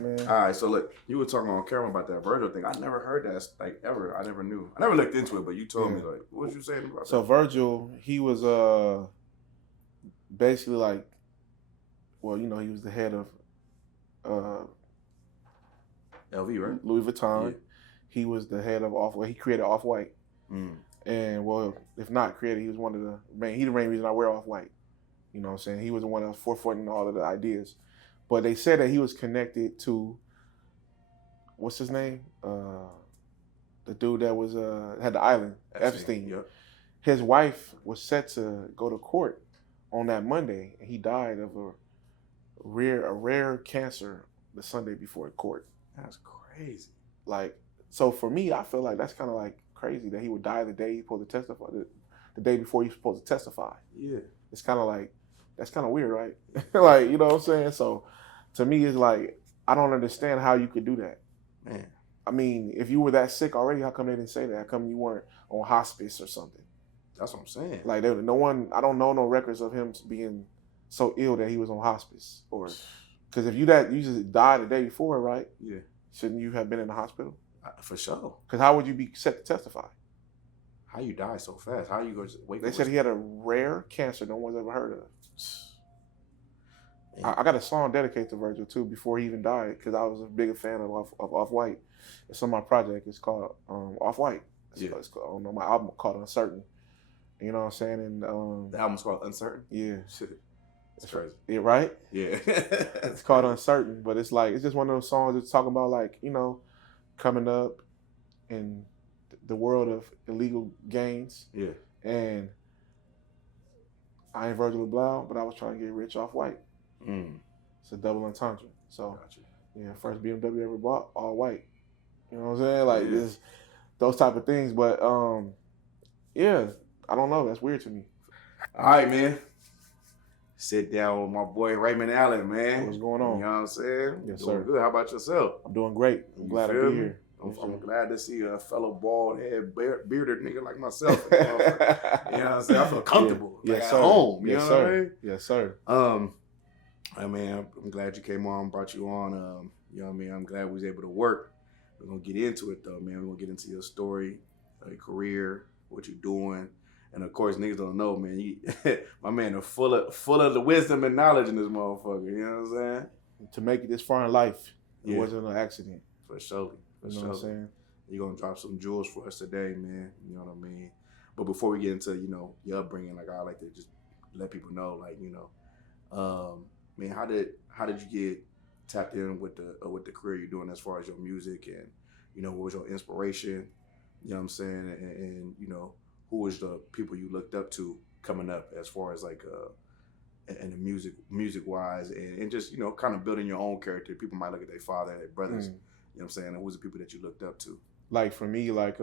Man. All right, so look, you were talking on camera about that Virgil thing. I never heard that like ever. I never knew. I never looked into it, but you told me like, what was you saying about So that? Virgil, he was basically like, well, he was the head of uh LV, right? Louis Vuitton. Yeah. He was the head of Off-White. He created Off-White. Mm. And well, if not created, he was one of the the main reason I wear Off-White. You know what I'm saying? He was the one that was forefronting all of the ideas. But they said that he was connected to what's his name? The dude that was had the island, Epstein. Yep. His wife was set to go to court on that Monday, and he died of a rare cancer the Sunday before court. That's crazy. Like, so for me, I feel like that's kind of like crazy that he would die the day he's supposed to testify, the day before he's supposed to testify. Yeah. It's kind of like, that's kind of weird, right? Like, you know what I'm saying? So to me, it's like, I don't understand how you could do that. Man. I mean, if you were that sick already, how come they didn't say that? How come you weren't on hospice or something? That's what I'm saying. Like, no one, I don't know no records of him being so ill that he was on hospice. Or, because if you just died the day before, right? Yeah. Shouldn't you have been in the hospital? For sure. Because how would you be set to testify? How you die so fast? How you go to wake They up? said he had a rare cancer no one's ever heard of. Man. I got a song dedicated to Virgil too before he even died because I was a bigger fan of Off-White. It's on my project. It's called Off-White. It's called, my album called Uncertain. You know what I'm saying? And the album's called Uncertain? Yeah. It's crazy. Yeah, right? Yeah. It's called Uncertain, but it's just one of those songs that's talking about like, coming up in the world of illegal gains. Yeah. And I ain't Virgil Abloh, but I was trying to get rich off white. Mm. It's a double entendre. So, Gotcha. Yeah, first BMW ever bought, all white. You know what I'm saying? Like, it's those type of things. But, yeah, I don't know. That's weird to me. All right, man. Sit down with my boy Raymond Alan, man. What's going on? You know what I'm saying? Yes, doing sir. Good. How about yourself? I'm doing great. I'm glad to be here. I'm glad to see a fellow bald head bearded nigga like myself. You know what I'm saying? I feel comfortable. Yes, like sir. At home. Yes, you know sir. what I mean? Yes, sir. I mean, I'm glad you came on, brought you on. You know what I mean? I'm glad we was able to work. We're gonna get into it though, man. We're gonna get into your story, your career, what you're doing. And of course, niggas don't know, man. My man are full of the wisdom and knowledge in this motherfucker. You know what I'm saying? To make it this far in life, it wasn't an accident. For sure. You know what I'm saying? You're gonna drop some jewels for us today, man. You know what I mean? But before we get into, your upbringing, like I like to just let people know, like, man, how did you get tapped in with the career you're doing as far as your music and, what was your inspiration? You know what I'm saying? And who was the people you looked up to coming up as far as like and the music wise and just kind of building your own character. People might look at their father, their brothers. You know what I'm saying? And who's the people that you looked up to? Like for me, like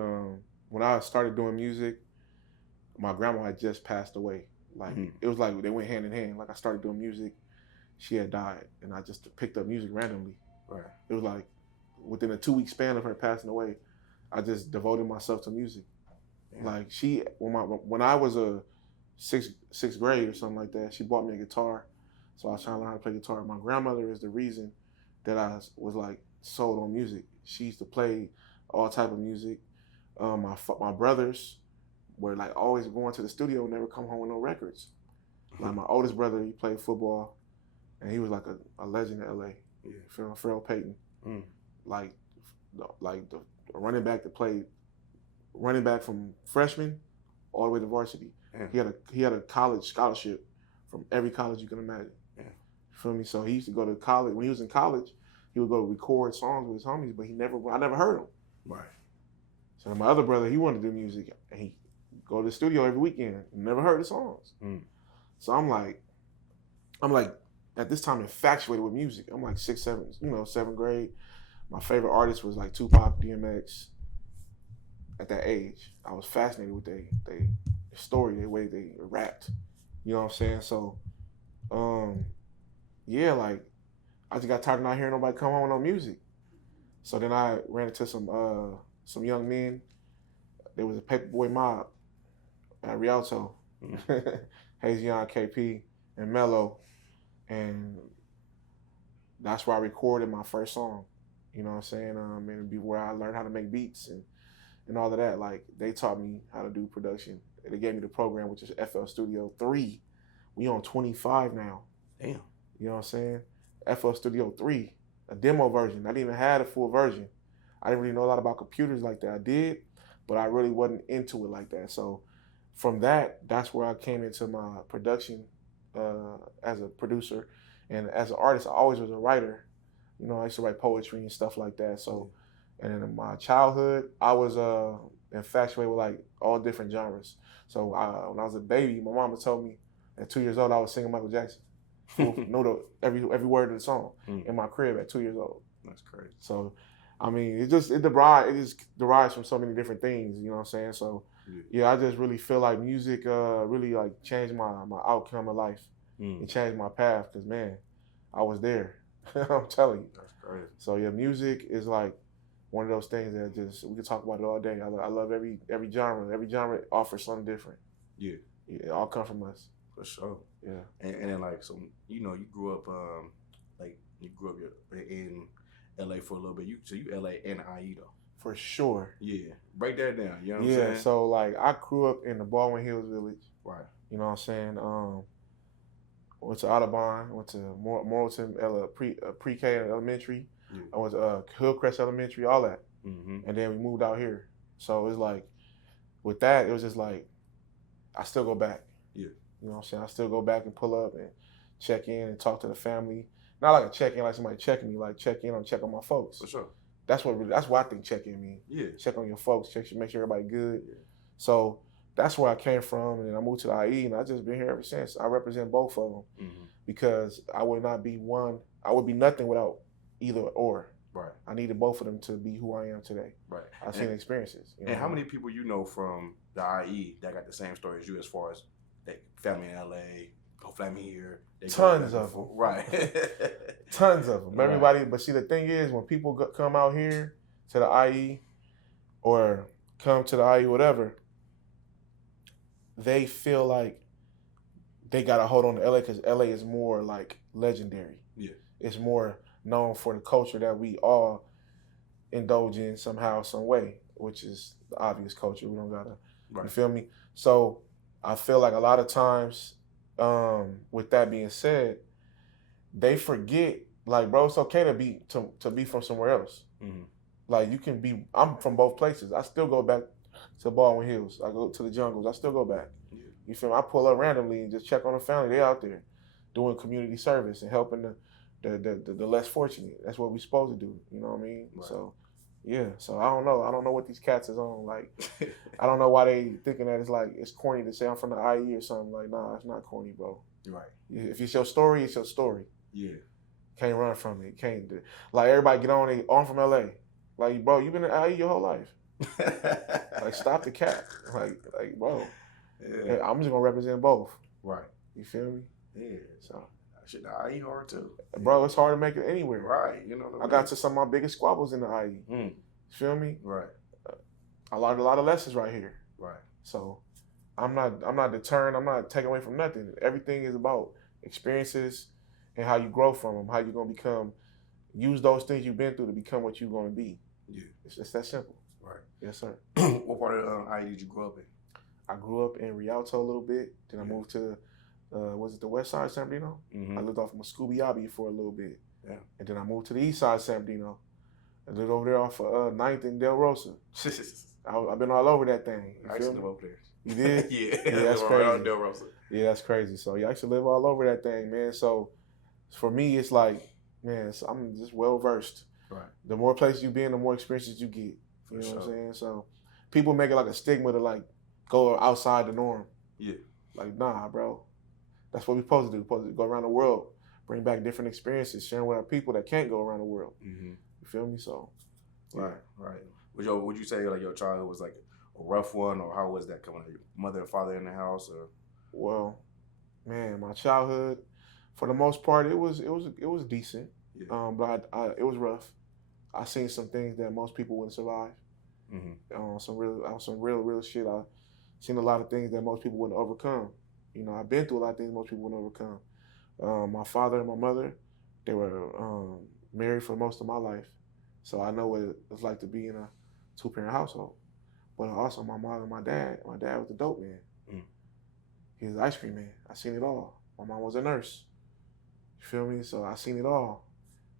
when I started doing music, my grandma had just passed away. Like it was like they went hand in hand. Like I started doing music, she had died, and I just picked up music randomly. Right. It was like within a 2-week span of her passing away, I just devoted myself to music. Yeah. Like when I was a sixth grade or something like that, she bought me a guitar, so I was trying to learn how to play guitar. My grandmother is the reason that I was like sold on music. She used to play all type of music. My brothers were like always going to the studio and never come home with no records. Like my oldest brother, he played football, and he was like a legend in LA. Yeah, Phil Payton, like the running back that played running back from freshman all the way to varsity. Yeah. He had a college scholarship from every college you can imagine. Yeah. You feel me? So he used to go to college. When he was in college, he would go record songs with his homies, but I never heard him. Right. So my other brother, he wanted to do music, and he go to the studio every weekend. Never heard the songs. So I'm like at this time infatuated with music. I'm like 7th grade. My favorite artist was like Tupac, DMX. At that age, I was fascinated with their story, the way they rapped. You know what I'm saying? So, yeah, like I just got tired of not hearing nobody come home with no music. So then I ran into some young men. There was a Paperboy Mob at Rialto, Hazy KP, and Mello, and that's where I recorded my first song. You know what I'm saying? And it'd be where I learned how to make beats and all of that. Like, they taught me how to do production. They gave me the program, which is FL Studio 3. We on 25 now. Damn. You know what I'm saying? FL Studio 3, a demo version. I didn't even have a full version. I didn't really know a lot about computers like that. I did, but I really wasn't into it like that. So from that's where I came into my production as a producer. And as an artist, I always was a writer. You know, I used to write poetry and stuff like that. So, and in my childhood, I was infatuated with like all different genres. So when I was a baby, my mama told me at 2 years old I was singing Michael Jackson. Know every word of the song in my crib at 2 years old. That's crazy. So, I mean, it just derives from so many different things. You know what I'm saying? So, yeah, I just really feel like music really like changed my outcome of life. It changed my path because, man, I was there. I'm telling you. That's crazy. So yeah, music is like one of those things that just we can talk about it all day. I love every genre. Every genre offers something different. Yeah, it all come from us. For sure. Yeah. And then like, so you know, you grew up in LA for a little bit. You LA and IE though. For sure. Yeah. Break that down. You know what I'm saying? So like I grew up in the Baldwin Hills Village. Right. You know what I'm saying? Went to Audubon, went to Morrilton pre-K elementary. I went to Hillcrest Elementary, all that. And then we moved out here. So it's like, with that, it was just like, I still go back. Yeah. You know what I'm saying? I still go back and pull up and check in and talk to the family. Not like a check-in like somebody checking me, like check in on my folks. For sure. That's what I think check-in means. Yeah. Check on your folks, make sure everybody good. Yeah. So that's where I came from, and then I moved to the IE, and I've just been here ever since. I represent both of them because I would not be one. I would be nothing without either or. Right. I needed both of them to be who I am today. Right. I've seen experiences. You know? And how many people you know from the IE that got the same story as you, as far as family in LA, whole family here? Tons of them. Right. Tons of them. Everybody. But see, the thing is, when people come out here to the IE or come to the IE, whatever, they feel like they got to hold on to LA because LA is more like legendary. Yeah. It's more known for the culture that we all indulge in somehow, some way, which is the obvious culture. We don't got to, you feel me? So I feel like a lot of times, with that being said, they forget, like, bro, it's okay to be from somewhere else. Like, you can be, I'm from both places. I still go back to Baldwin Hills. I go to the jungles. I still go back. Yeah. You feel me? I pull up randomly and just check on the family. They out there doing community service and helping the less fortunate. That's what we supposed to do. You know what I mean? Right. So, yeah. So I don't know. I don't know what these cats is on. Like, I don't know why they thinking that it's corny to say I'm from the IE or something. Like, nah, it's not corny, bro. Right. If it's your story, it's your story. Yeah. Can't run from it. Can't do. Like, everybody get on. I'm from LA. Like, bro, you've been in IE your whole life. Like, stop the cap. Like, bro. Yeah. I'm just gonna represent both. Right. You feel me? Yeah. So shit, the IE hard too. Bro, it's hard to make it anywhere. Right. You know what I mean? I got to some of my biggest squabbles in the IE. You feel me? Right. I learned a lot of lessons right here. Right. So I'm not deterring. I'm not taking away from nothing. Everything is about experiences and how you grow from them. How you're gonna use those things you've been through to become what you're gonna be. Yeah. It's just that simple. Right. Yes, sir. What part of IE did you grow up in? I grew up in Rialto a little bit. Then I moved to, was it the west side of San Bernardino? I lived off of Muscooby for a little bit. Yeah. And then I moved to the east side of San Bernardino. I lived over there off of 9th and Del Rosa. I've been all over that thing. I used to live over there. You did? Yeah. That's crazy. Del Rosa. Yeah, that's crazy. So yeah, I used to live all over that thing, man. So for me, it's like, man, I'm just well versed. Right. The more places you been, the more experiences you get. You know what I'm saying? So people make it like a stigma to like go outside the norm. Yeah. Like, nah, bro. That's what we're supposed to do. We're supposed to go around the world, bring back different experiences, sharing with our people that can't go around the world. You feel me? So, yeah. Right. Would you say like your childhood was like a rough one, or how was that coming? Your mother and father in the house, or? Well, man, my childhood, for the most part, it was decent. Yeah. But it was rough. I seen some things that most people wouldn't survive. Some real shit. I seen a lot of things that most people wouldn't overcome. You know, I've been through a lot of things most people wouldn't overcome. My father and my mother, They were married for most of my life, so I know what it's like to be in a 2-parent household. But also my mom and my dad. My dad was the dope man. Mm. He was the ice cream man. I seen it all. My mom was a nurse. You feel me? So I seen it all.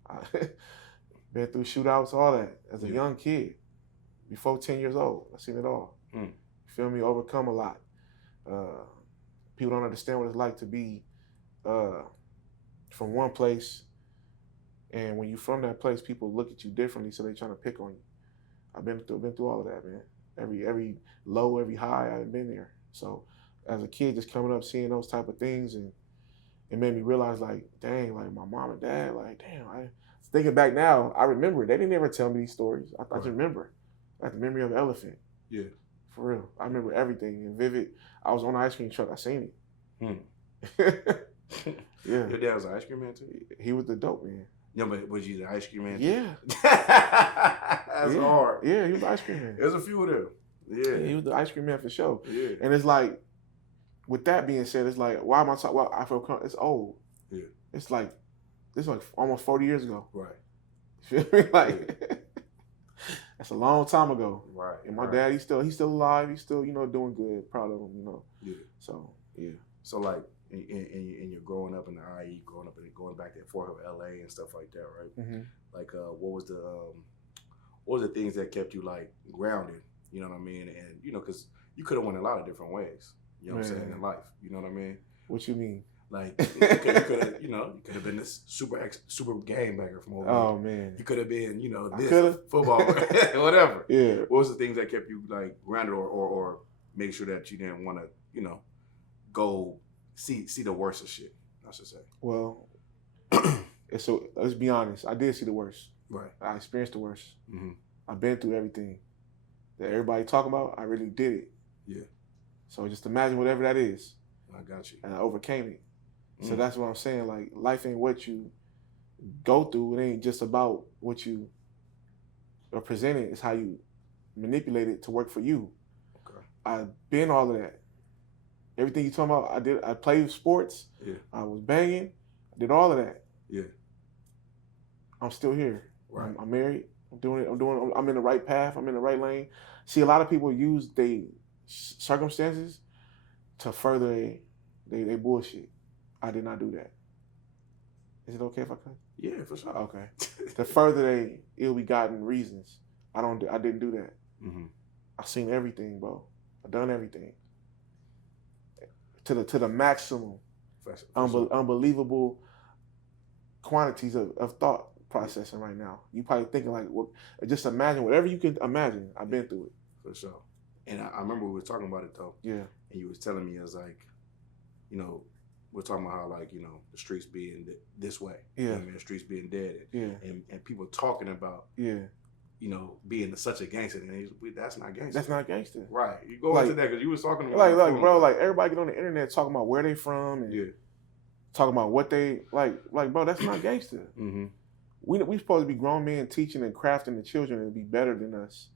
I been through shootouts, all that as a young kid. Before 10 years old, I seen it all. Mm. You feel me? Overcome a lot. People don't understand what it's like to be from one place, and when you're from that place, people look at you differently, so they're trying to pick on you. I've been through all of that, man. Every low, every high, I've been there. So as a kid, just coming up, seeing those type of things, and it made me realize, like, dang, like my mom and dad, like, damn. Thinking back now, I remember they didn't ever tell me these stories. I just remember, like the memory of an elephant. Yeah, for real. I remember everything and vivid. I was on the ice cream truck. I seen it. Yeah. Your dad was an ice cream man too? He was the dope man. Yeah, but was you the ice cream man too? Yeah. That's hard. Yeah, he was the ice cream man. There's a few of them. Yeah. He was the ice cream man for sure. Yeah. And it's like, with that being said, it's like, why am I talking? Well, I feel it's old. Yeah. It's like almost 40 years ago. Right. You feel me? Like, that's a long time ago. Right. And my dad, he's still alive. He's still, doing good. Proud of him, Yeah. So, yeah. So, like, in your growing up in the IE, growing up and going back and forth with LA and stuff like that, right? Mm-hmm. Like, what was the things that kept you, like, grounded? You know what I mean? And, because you could have went a lot of different ways. You know what I'm saying, in life. You know what I mean? What you mean? Like, you could have been this super game banger from over here. Oh, man. You could have been, this football, whatever. Yeah. What was the things that kept you, like, grounded or make sure that you didn't want to, go see the worst of shit, I should say? Well, so let's be honest. I did see the worst. Right. I experienced the worst. Mm-hmm. I've been through everything that everybody talking about. I really did it. Yeah. So just imagine whatever that is. I got you. And I overcame it. So that's what I'm saying. Like, life ain't what you go through. It ain't just about what you are presented. It's how you manipulate it to work for you. Okay. I've been all of that. Everything you talking about, I did. I played sports. Yeah. I was banging. I did all of that. Yeah. I'm still here. Right. I'm married. I'm in the right path. I'm in the right lane. See, a lot of people use their circumstances to further they bullshit. I did not do that. Is it okay if I cut? Yeah, for sure. Okay. To further they ill-begotten reasons, I didn't do that. Mm-hmm. I seen everything, bro. I done everything to the maximum, unbelievable quantities of thought processing right now. You probably thinking like, well, just imagine whatever you can imagine. I've been through it. For sure. And I remember we were talking about it though. Yeah. And you was telling me, it's like, we're talking about how, like, the streets being this way. Yeah. You know what I mean? The streets being dead. Yeah. And people talking about, being such a gangster. And that's not gangster. That's not gangster. Right. You go into that because you was talking about like everybody get on the internet talking about where they from and talking about what they like, bro, that's not gangster. Mm-hmm. We supposed to be grown men teaching and crafting the children to be better than us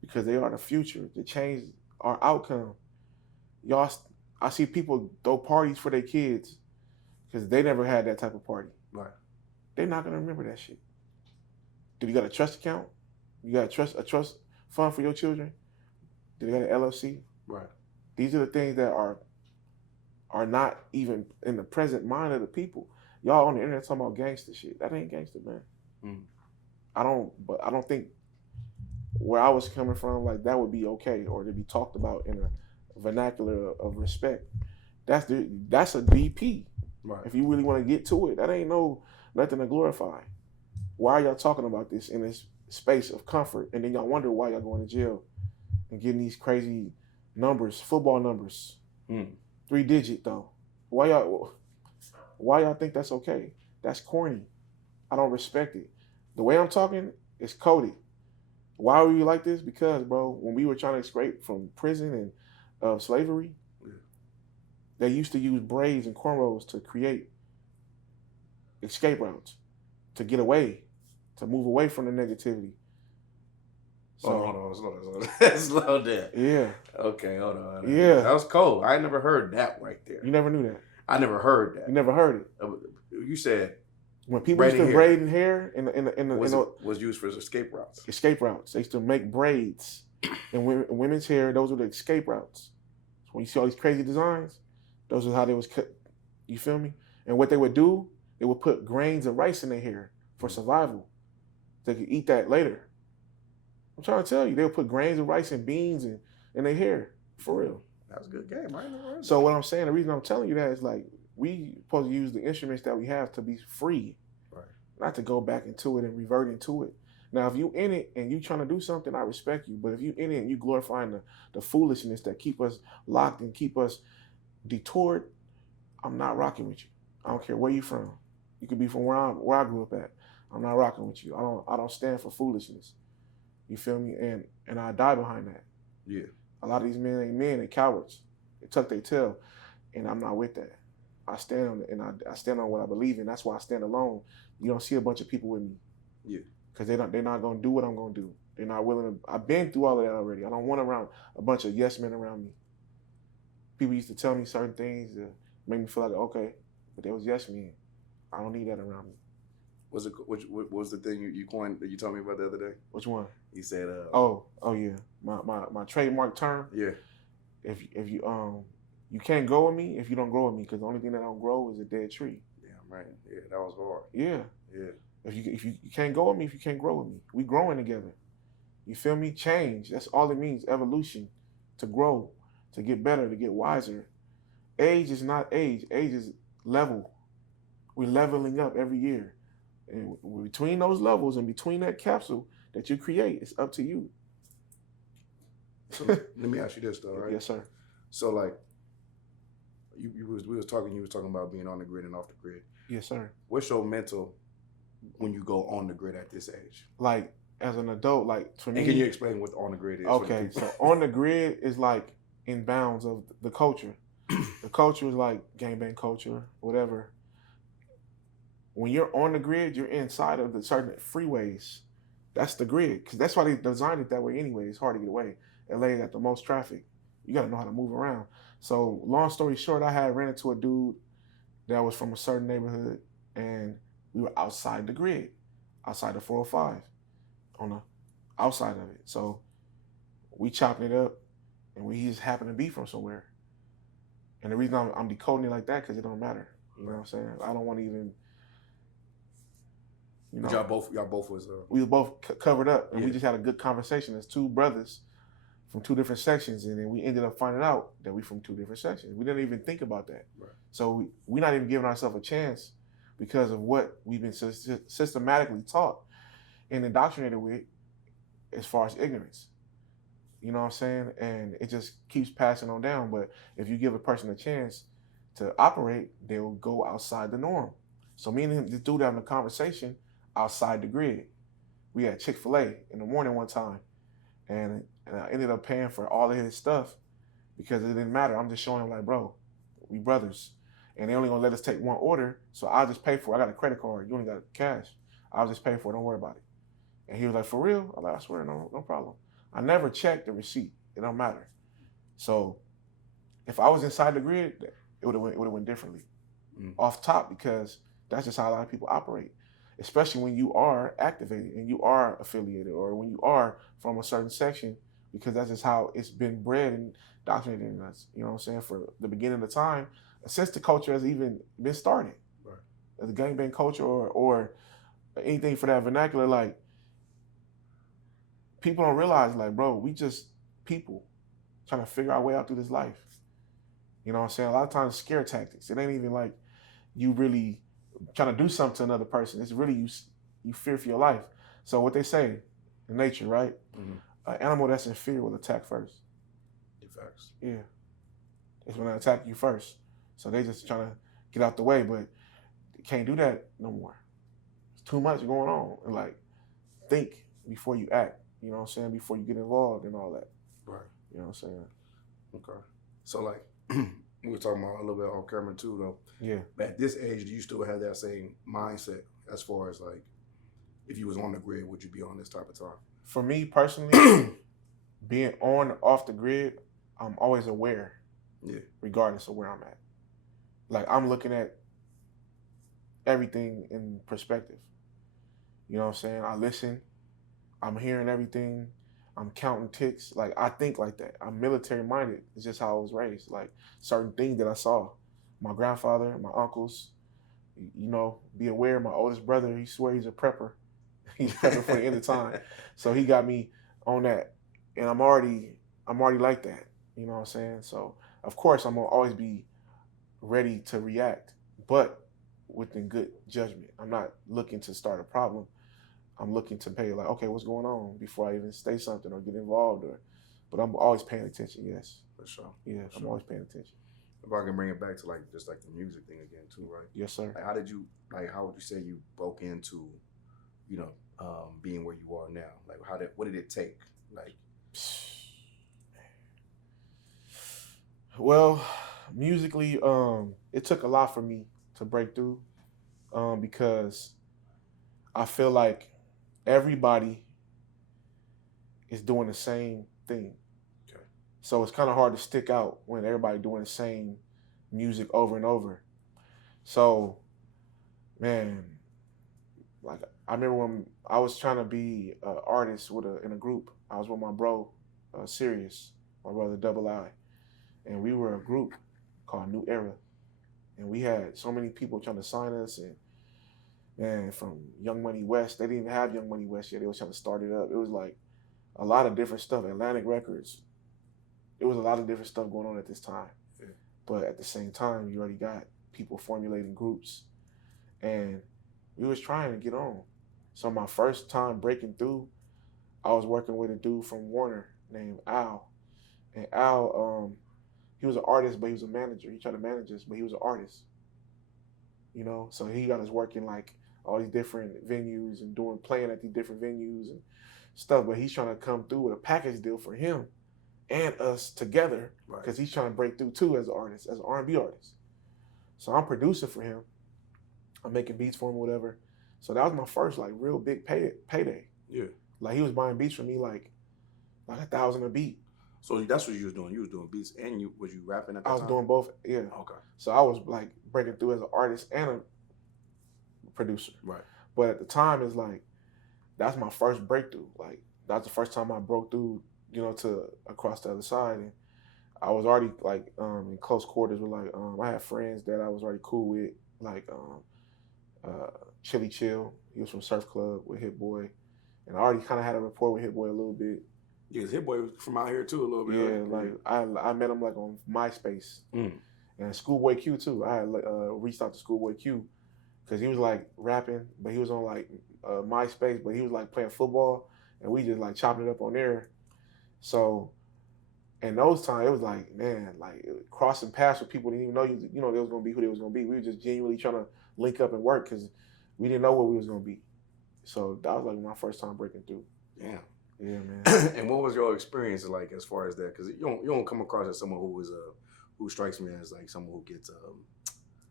because they are the future to change our outcome. Y'all, I see people throw parties for their kids because they never had that type of party. Right. They're not gonna remember that shit. Do you got a trust account? You got a trust fund for your children? Do they got an LLC? Right. These are the things that are not even in the present mind of the people. Y'all on the internet talking about gangster shit. That ain't gangster, man. Mm. I don't think where I was coming from, like, that would be okay or to be talked about in a vernacular of respect. That's a DP. Right. If you really want to get to it, that ain't nothing to glorify. Why are y'all talking about this in this space of comfort, and then y'all wonder why y'all going to jail and getting these crazy numbers, football numbers, 3-digit though? Why y'all think that's okay? That's corny. I don't respect it. The way I'm talking is coded. Why are we like this? Because, bro, when we were trying to escape from prison and slavery, they used to use braids and cornrows to create escape routes, to get away, to move away from the negativity. So, hold on. Slow down. Yeah. Okay, hold on. Yeah. That was cold. I never heard that right there. You never knew that? I never heard that. You never heard it? You said When people used to braid in hair was used for escape routes. Escape routes. They used to make braids in women's hair. Those were the escape routes. So when you see all these crazy designs, those are how they was cut. You feel me? And what they would do, they would put grains of rice in their hair for survival. They could eat that later. I'm trying to tell you, they would put grains of rice and beans in their hair. For real. That was a good game, right? So what I'm saying, the reason I'm telling you that is like, we supposed to use the instruments that we have to be free. Right. Not to go back into it and revert into it. Now, if you in it and you trying to do something, I respect you. But if you in it and you glorifying the foolishness that keep us locked and keep us detoured, I'm not rocking with you. I don't care where you from. You could be from where I grew up at. I'm not rocking with you. I don't stand for foolishness. You feel me? And I die behind that. Yeah. A lot of these men ain't men, they cowards. They tuck their tail. And I'm not with that. I stand on it, and I stand on what I believe in. That's why I stand alone. You don't see a bunch of people with me. Yeah. Because they're not gonna do what I'm gonna do. They're not willing to. I've been through all of that already. I don't want around a bunch of yes men around me. People used to tell me certain things that made me feel like, okay, but there was yes men. I don't need that around me. What was the thing you coined that you told me about the other day? Which one? You said oh yeah. My trademark term. Yeah. If you can't grow with me if you don't grow with me, because the only thing that don't grow is a dead tree. Yeah, right. Yeah, that was hard. Yeah. Yeah. If you can't go with me, if you can't grow with me, we growing together. You feel me? Change. That's all it means. Evolution. To grow, to get better, to get wiser. Age is not age. Age is level. We're leveling up every year. And between those levels and between that capsule that you create, it's up to you. So let me ask you this though, right? Yes, sir. So like, we was talking about being on the grid and off the grid. Yes, sir. What's your mental when you go on the grid at this age? Like as an adult, like for me. And can you explain what on the grid is? Okay, so on the grid is like in bounds of the culture. The culture is like gangbang culture, whatever. When you're on the grid, you're inside of the certain freeways. That's the grid, because that's why they designed it that way anyway. It's hard to get away. LA got the most traffic. You got to know how to move around. So long story short, I had ran into a dude that was from a certain neighborhood, and we were outside the grid, outside the 405, on the outside of it. So we chopping it up, and we just happened to be from somewhere. And the reason I'm decoding it like that, because it don't matter. You know what I'm saying? I don't want to even... You know, y'all both was we were both covered up, and we just had a good conversation as two brothers from two different sections, and then we ended up finding out that we from two different sections. We didn't even think about that. Right. So we're not even giving ourselves a chance because of what we've been systematically taught and indoctrinated with as far as ignorance. You know what I'm saying? And it just keeps passing on down. But if you give a person a chance to operate, they'll go outside the norm. So me and him, this dude having a conversation outside the grid. We had Chick-fil-A in the morning one time, and I ended up paying for all of his stuff because it didn't matter. I'm just showing him like, bro, we brothers, and they only gonna let us take one order, so I'll just pay for it. I got a credit card. You only got cash. I'll just pay for it. Don't worry about it. And he was like, for real? I'm like, I swear, no problem. I never checked the receipt. It don't matter. So if I was inside the grid, it would have went differently, off top, because that's just how a lot of people operate. Especially when you are activated and you are affiliated, or when you are from a certain section, because that's just how it's been bred and indoctrinated in us. You know what I'm saying? For the beginning of time, since the culture has even been started. Right. The gangbang culture or anything for that vernacular, like, people don't realize, like, bro, we just people trying to figure our way out through this life. You know what I'm saying? A lot of times scare tactics. It ain't even like you really trying to do something to another person. It's really you fear for your life. So what they say in nature, right? An animal that's in fear will attack first. Facts. Yeah. It's going to attack you first. So they just trying to get out the way, but they can't do that no more. It's too much going on. And like, think before you act. You know what I'm saying? Before you get involved and all that. Right. You know what I'm saying? Okay. So like, we were talking about a little bit on camera too, though. Yeah. But at this age, do you still have that same mindset as far as like, if you was on the grid, would you be on this type of time? For me personally, being on or off the grid, I'm always aware, regardless of where I'm at. Like, I'm looking at everything in perspective. You know what I'm saying? I listen. I'm hearing everything. I'm counting ticks. Like, I think like that. I'm military minded. It's just how I was raised. Like, certain things that I saw. My grandfather, my uncles, you know, be aware. My oldest brother, he swear he's a prepper. He's prepping for the end of time. So he got me on that. And I'm already like that. You know what I'm saying? So of course I'm gonna always be ready to react, but within good judgment. I'm not looking to start a problem. I'm looking to pay like, okay, what's going on before I even say something or get involved but I'm always paying attention, yes. For sure. Yeah, I'm always paying attention. If I can bring it back to like just like the music thing again too, right? Yes, sir. Like how would you say you broke into, you know, being where you are now? Like what did it take? Like well, musically, it took a lot for me to break through. Because I feel like everybody is doing the same thing. Okay. So it's kind of hard to stick out when everybody doing the same music over and over. So, man, like I remember when I was trying to be an artist in a group. I was with my bro, Sirius, my brother Double I, and we were a group called New Era, and we had so many people trying to sign us, and man, from Young Money West, they didn't even have Young Money West yet. They was trying to start it up. It was like a lot of different stuff. Atlantic Records. It was a lot of different stuff going on at this time. Yeah. But at the same time, you already got people formulating groups. And we was trying to get on. So my first time breaking through, I was working with a dude from Warner named Al. And Al, he was an artist, but he was a manager. He tried to manage us, but he was an artist. You know, so he got us working like all these different venues and playing at these different venues and stuff. But he's trying to come through with a package deal for him and us together, because he's trying to break through too as an artist, as an R&B artist. So I'm producing for him. I'm making beats for him or whatever. So that was my first like real big payday. Yeah. Like he was buying beats for me like $1,000 a beat. So that's what you was doing. You was doing beats and was you rapping at that time? I was doing both, yeah. Okay. So I was like breaking through as an artist and a producer. Right. But at the time, it's like, that's my first breakthrough. Like, that's the first time I broke through, you know, to across the other side. And I was already like in close quarters with like, I had friends that I was already cool with, like Chili Chill. He was from Surf Club with Hit Boy. And I already kind of had a rapport with Hit Boy a little bit. Yeah, Hit Boy was from out here too a little bit. Yeah, right? like I met him like on MySpace. And Schoolboy Q too. I had reached out to Schoolboy Q because he was like rapping, but he was on like MySpace, but he was like playing football, and we just like chopping it up on there. So, in those times, it was like, man, like crossing paths with people didn't even know you know they was gonna be who they was gonna be. We were just genuinely trying to link up and work because we didn't know what we was gonna be. So that was like my first time breaking through. Damn. Yeah, man. And what was your experience like as far as that? Because you don't come across as someone who strikes me as like someone who gets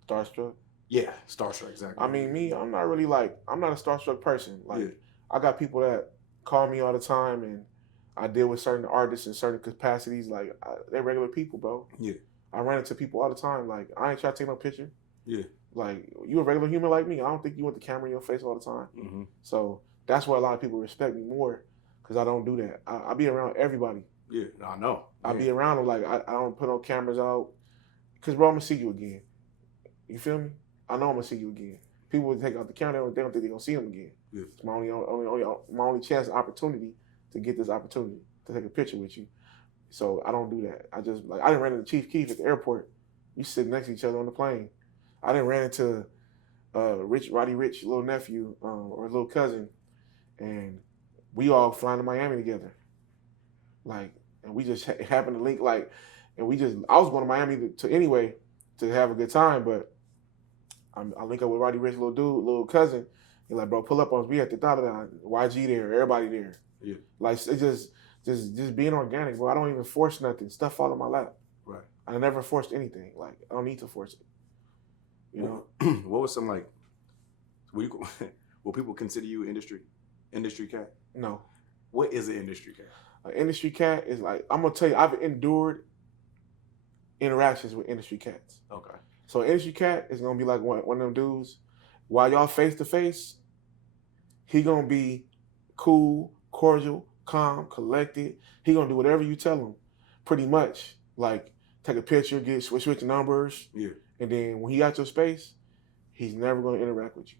starstruck. Yeah, starstruck, exactly. I mean, me, I'm not a starstruck person. Like, yeah. I got people that call me all the time, and I deal with certain artists in certain capacities. Like, they're regular people, bro. Yeah. I run into people all the time. Like, I ain't trying to take no picture. Yeah. Like, you a regular human like me. I don't think you want the camera in your face all the time. Mm-hmm. So that's why a lot of people respect me more, because I don't do that. I be around everybody. Yeah, I know. I be around them. Like, I don't put no cameras out. Because, bro, I'm going to see you again. You feel me? I know I'm going to see you again. People would take out the camera, they don't think they're going to see him again. Yeah. It's my only chance, opportunity to get this opportunity to take a picture with you. So I don't do that. I just, like, I didn't run into Chief Keef at the airport. We sit next to each other on the plane. I didn't run into Roddy Ricch, little nephew, or little cousin, and we all flying to Miami together. Like, and we just happened to link, like, and I was going to Miami to have a good time, but I link up with Roddy Ricch, little cousin. He's like, bro, pull up on us. We at the YG there, everybody there. Yeah. Like, it's just being organic, bro. I don't even force nothing. Stuff fall in my lap. Right. I never forced anything. Like, I don't need to force it. You know? What was some, like, will people consider you industry cat? No. What is an industry cat? An industry cat is like, I'm going to tell you, I've endured interactions with industry cats. Okay. So industry cat is going to be like one of them dudes. while y'all face to face, he gonna be cool, cordial, calm, collected. He gonna do whatever you tell him, pretty much. Like take a picture, get switch numbers, and then when he out your space, he's never gonna interact with you.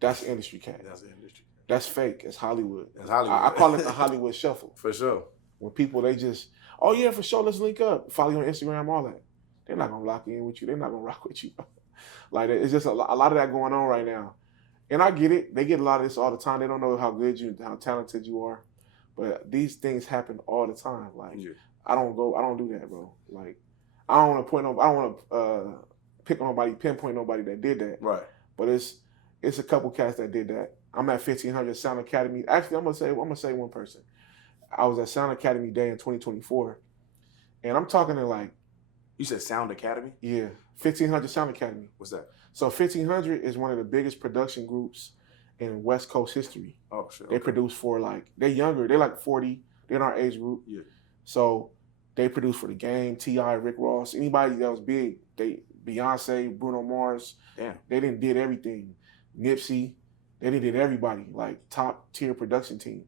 That's industry cat. That's the industry. That's fake. It's Hollywood. That's Hollywood. I call it the Hollywood shuffle. For sure. When people, they just, oh yeah, for sure, let's link up. Follow you on Instagram, all that. They're not gonna lock in with you. They're not gonna rock with you. Like it's just a lot of that going on right now. And I get it. They get a lot of this all the time. They don't know how good you, how talented you are. But these things happen all the time. Like I don't do that, bro. Like I don't want to pick on nobody, pinpoint nobody that did that. Right. But it's a couple cats that did that. I'm at 1500 Sound Academy. Actually, I'm gonna say one person. I was at Sound Academy Day in 2024, and I'm talking to like. You said Sound Academy? Yeah, 1500 Sound Academy. What's that? So 1500 is one of the biggest production groups in West Coast history. Oh shit. They produce for like they're younger. They're like 40. They're in our age group. Yeah. So they produce for The Game, T.I., Rick Ross, anybody that was big. Beyonce, Bruno Mars. Damn. They did everything. Nipsey. They did everybody, like top tier production team.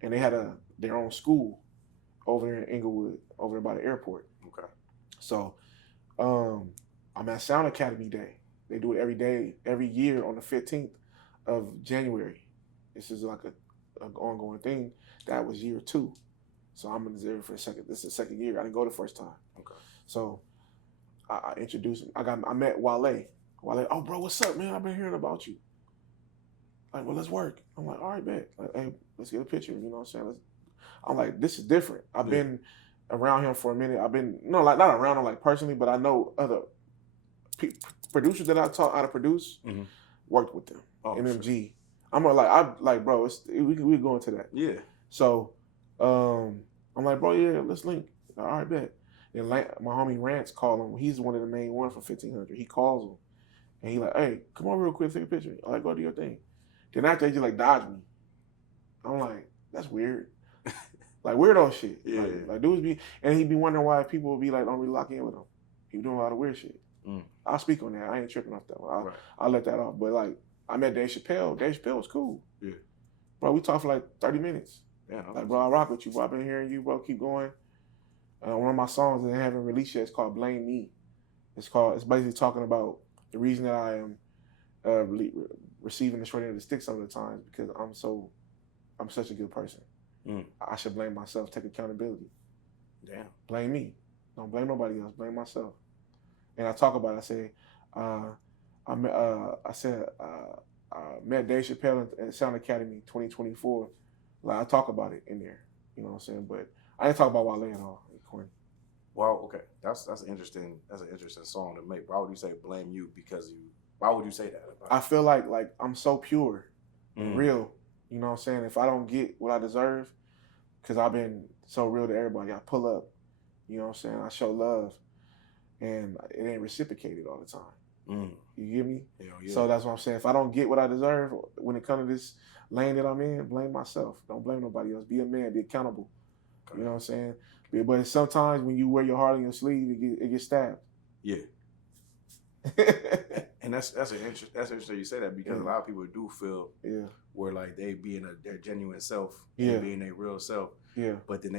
And they had their own school over there in Inglewood, over there by the airport. Okay. So I'm at Sound Academy Day. They do it every year on the 15th of January. This is like an ongoing thing. That was year 2. So I'm in there for a second. This is the second year. I didn't go the first time. Okay. So I introduced him. I met Wale. Wale, oh bro, what's up, man? I've been hearing about you. Like, well, let's work. I'm like, all right, bet. Like, hey, let's get a picture. You know what I'm saying? I'm like, this is different. I've been around him for a minute. I've been not around him like personally, but I know other producers that I taught how to produce. Worked with them. MMG. Sure. I'm like, bro, we go into that. Yeah. So I'm like, bro, yeah, let's link. All right, bet. And my homie Rance called him. He's one of the main ones for 1500. He calls him, and he like, hey, come on real quick, take a picture. I'm like, go do your thing. Then after they just like dodge me. I'm like, that's weird. Like weirdo shit. Yeah. Like dudes be, and he be wondering why people would be like, don't really lock in with him. He be doing a lot of weird shit. I'll speak on that. I ain't tripping off that one. I'll let that off. But like, I met Dave Chappelle. Dave Chappelle was cool. Yeah. Bro, we talked for like 30 minutes. Yeah. Like, bro, I rock with you, bro. I've been hearing you, bro. Keep going. One of my songs that I haven't released yet is called Blame Me. It's basically talking about the reason that I am receiving the short end of the stick some of the times because I'm such a good person. I should blame myself, take accountability. Damn. Blame me. Don't blame nobody else. Blame myself. And I talk about it. I say, I met Dave Chappelle at Sound Academy 2024. Like I talk about it in there. You know what I'm saying? But I didn't talk about Wale at all. Corny. Wow. Okay. That's an interesting song to make. Why would you say blame you? Why would you say that? I feel like I'm so pure and real. You know what I'm saying? If I don't get what I deserve, because I've been so real to everybody, I pull up. You know what I'm saying? I show love. And it ain't reciprocated all the time. You get me? Hell yeah. So that's what I'm saying. If I don't get what I deserve when it comes to this lane that I'm in, blame myself. Don't blame nobody else. Be a man. Be accountable. Okay. You know what I'm saying? But sometimes when you wear your heart on your sleeve, it gets stabbed. Yeah. And that's interesting you say that because a lot of people do feel where like they being their genuine self, being their real self. Yeah. But then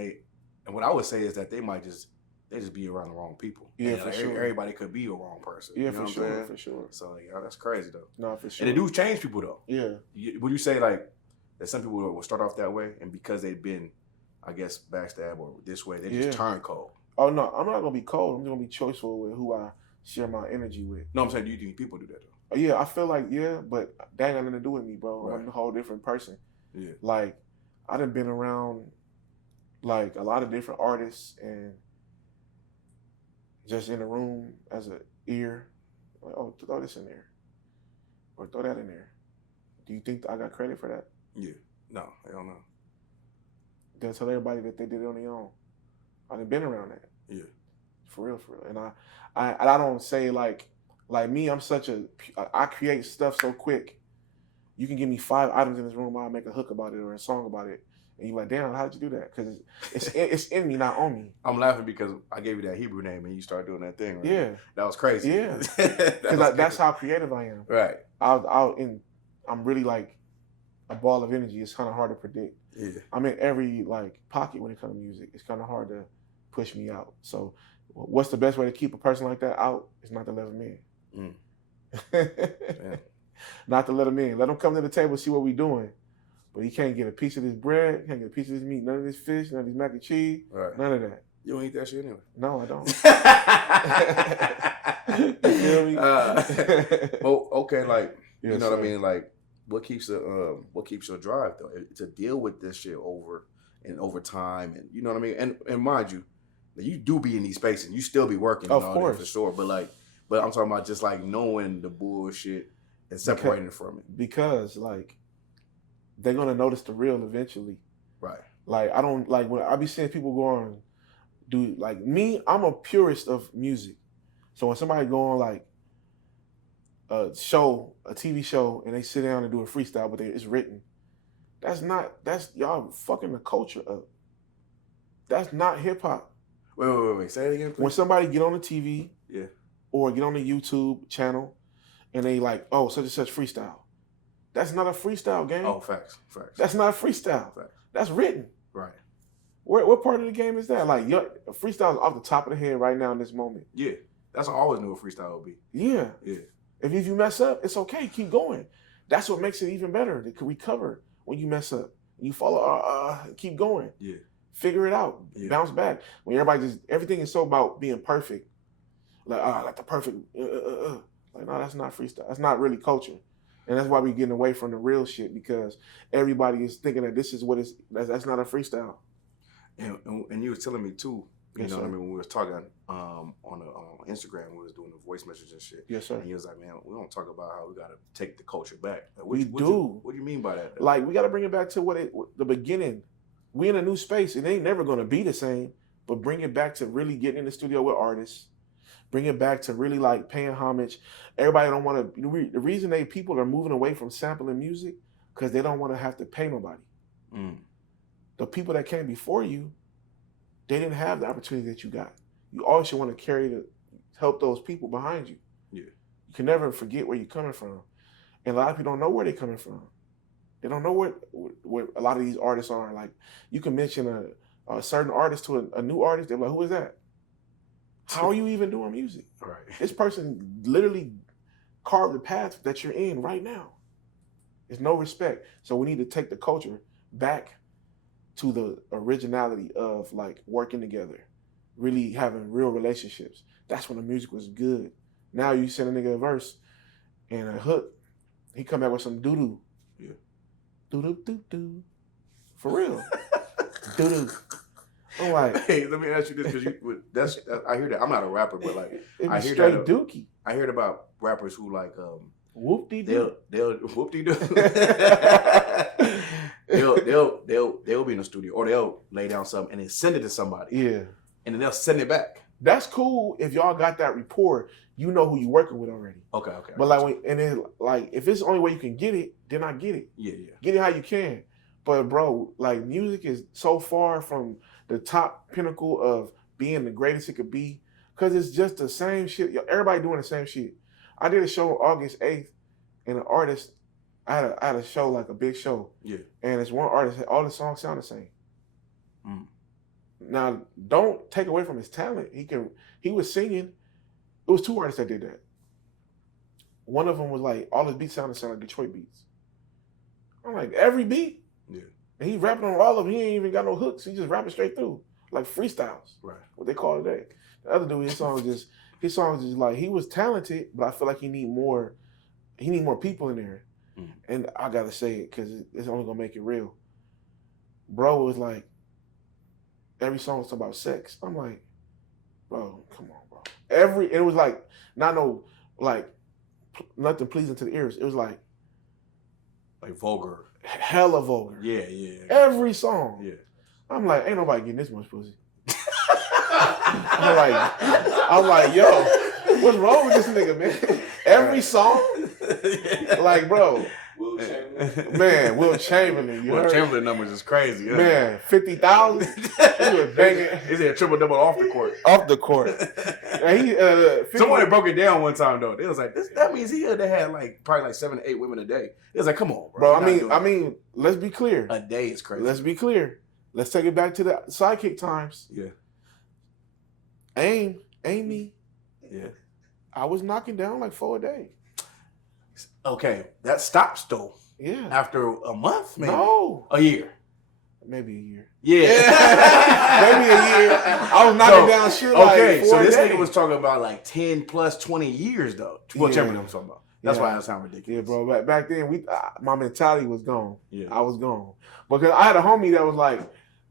and what I would say is that they just be around the wrong people. Yeah, for sure. Everybody could be a wrong person. Yeah, for sure. So that's crazy though. No, for sure. And it do change people though. Yeah. Would you say like that some people will start off that way and because they've been, I guess, backstab or this way, they just turn cold? Oh no, I'm not gonna be cold. I'm just gonna be choiceful with who I share my energy with. No, I'm saying, do you think people do that though? Yeah, I feel like but that ain't got nothing to do with me, bro. Right. I'm a whole different person. Yeah. Like I done been around like a lot of different artists and just in the room as an ear, like, oh, throw this in there. Or throw that in there. Do you think I got credit for that? Yeah. No, I don't know. Then tell everybody that they did it on their own. I done been around that. Yeah. For real. And I don't say like me, I create stuff so quick you can give me 5 items in this room, I'll make a hook about it or a song about it. And you're like, damn, how did you do that? Because it's in me, not on me. I'm laughing because I gave you that Hebrew name and you started doing that thing. Right? Yeah. That was crazy. Yeah. Because that's how creative I am. Right. I'm really like a ball of energy. It's kind of hard to predict. Yeah. I'm in every like pocket when it comes to music. It's kind of hard to push me out. So what's the best way to keep a person like that out? Is not to let them in. Yeah. Not to let them in. Let them come to the table, see what we're doing. But he can't get a piece of this bread, can't get a piece of this meat, none of this fish, none of this mac and cheese, none of that. You don't eat that shit anyway? No, I don't. You feel me? Well, okay, like, yes, you know what I mean? Like, what keeps your drive, though? To deal with this shit over time, and you know what I mean? And mind you, you do be in these spaces, and you still be working, of all course, that for sure. But I'm talking about just like knowing the bullshit and separating from it. Because like, they're gonna notice the real eventually. Right. Like I don't like when I be seeing people go on, do like me. I'm a purist of music, so when somebody go on like a TV show, and they sit down and do a freestyle, but it's written, that's y'all fucking the culture up. That's not hip hop. Wait. Say it again, please. When somebody get on the TV, yeah, or get on the YouTube channel, and they like, oh, such and such freestyle. That's not a freestyle game. Oh, facts. That's not a freestyle. Facts. That's written. Right. What part of the game is that? Like, your freestyle is off the top of the head right now in this moment. Yeah. That's what I always knew a freestyle would be. Yeah. Yeah. If you mess up, it's okay. Keep going. That's what makes it even better. They can recover when you mess up. You follow, keep going. Yeah. Figure it out. Yeah. Bounce back. When everything is so about being perfect. Like the perfect, like, no, that's not freestyle. That's not really culture. And that's why we're getting away from the real shit, because everybody is thinking that this is what that's not a freestyle. And you was telling me too, you yes, know sir. what I mean, when we was talking on Instagram, we was doing the voice messages and shit. Yes, sir. And he was like, man, we don't talk about how we got to take the culture back. Like, we do. What do you mean by that, though? Like, we got to bring it back to the beginning. We in a new space. It ain't never going to be the same, but bring it back to really getting in the studio with artists. Bring it back to really like paying homage. Everybody don't want to. The reason people are moving away from sampling music because they don't want to have to pay nobody. The people that came before you, they didn't have the opportunity that you got. You always should want to help those people behind you. Yeah. You can never forget where you're coming from, and a lot of people don't know where they're coming from. They don't know what a lot of these artists are. Like, you can mention a certain artist to a new artist. They're like, who is that? How are you even doing music? Right. This person literally carved the path that you're in right now. There's no respect. So we need to take the culture back to the originality of like working together, really having real relationships. That's when the music was good. Now you send a nigga a verse and a hook, he come back with some doo-doo. Yeah. Doo-doo-doo-doo. For real. Doo-doo. I'm like, hey, let me ask you this, because I hear that. I'm not a rapper, but like I hear straight dookie. I heard about rappers who like whoop-de-doo. They'll whoop-de-doo. they'll be in the studio, or they'll lay down something and then send it to somebody. Yeah. And then they'll send it back. That's cool if y'all got that rapport. You know who you're working with already. Okay. But like if it's the only way you can get it, then I get it. Yeah. Get it how you can. But bro, like, music is so far from the top pinnacle of being the greatest it could be, because it's just the same shit. Everybody doing the same shit. I did a show August 8th, and an artist, I had a show, like a big show. Yeah. And it's one artist, all the songs sound the same. Now, don't take away from his talent. He was singing. It was 2 artists that did that. One of them was like, all his beats sound like Detroit beats. I'm like, every beat? Yeah. And he's rapping on all of them. He ain't even got no hooks. He just rapping straight through, like freestyles. Right. What they call it today. The other dude, his songs just like, he was talented, but I feel like he need more people in there. And I gotta say it because it's only gonna make it real. Bro was like, every song was about sex. I'm like, bro, come on, bro. It was like, not no, like, nothing pleasing to the ears. It was like vulgar. Hella vulgar. Yeah. Every song. Yeah. I'm like, ain't nobody getting this much pussy. I'm like, yo, what's wrong with this nigga, man? Every song? Like, bro, Will Chamberlain. Man, Will Chamberlain. Will Chamberlain numbers is crazy. Huh? Man, 50,000. He was banging. He said triple double off the court. Off the court. And somebody broke it down one time though. They was like, that means he had like probably like 7 to 8 women a day. It was like, come on, bro. I mean, let's be clear. A day is crazy. Let's be clear. Let's take it back to the sidekick times. Yeah. Amy. Yeah. I was knocking down like 4 a day. Okay, that stops though. Yeah. After a month, maybe. No. A year. Maybe a year. Yeah. Maybe a year. I was knocking down shit like 4 so this a day. nigga was talking about like 10 plus 20 years though. Well, Chamberlain I'm talking about. That's why that sound ridiculous. Yeah, bro. Back then, my mentality was gone. Yeah. I was gone. Because I had a homie that was like,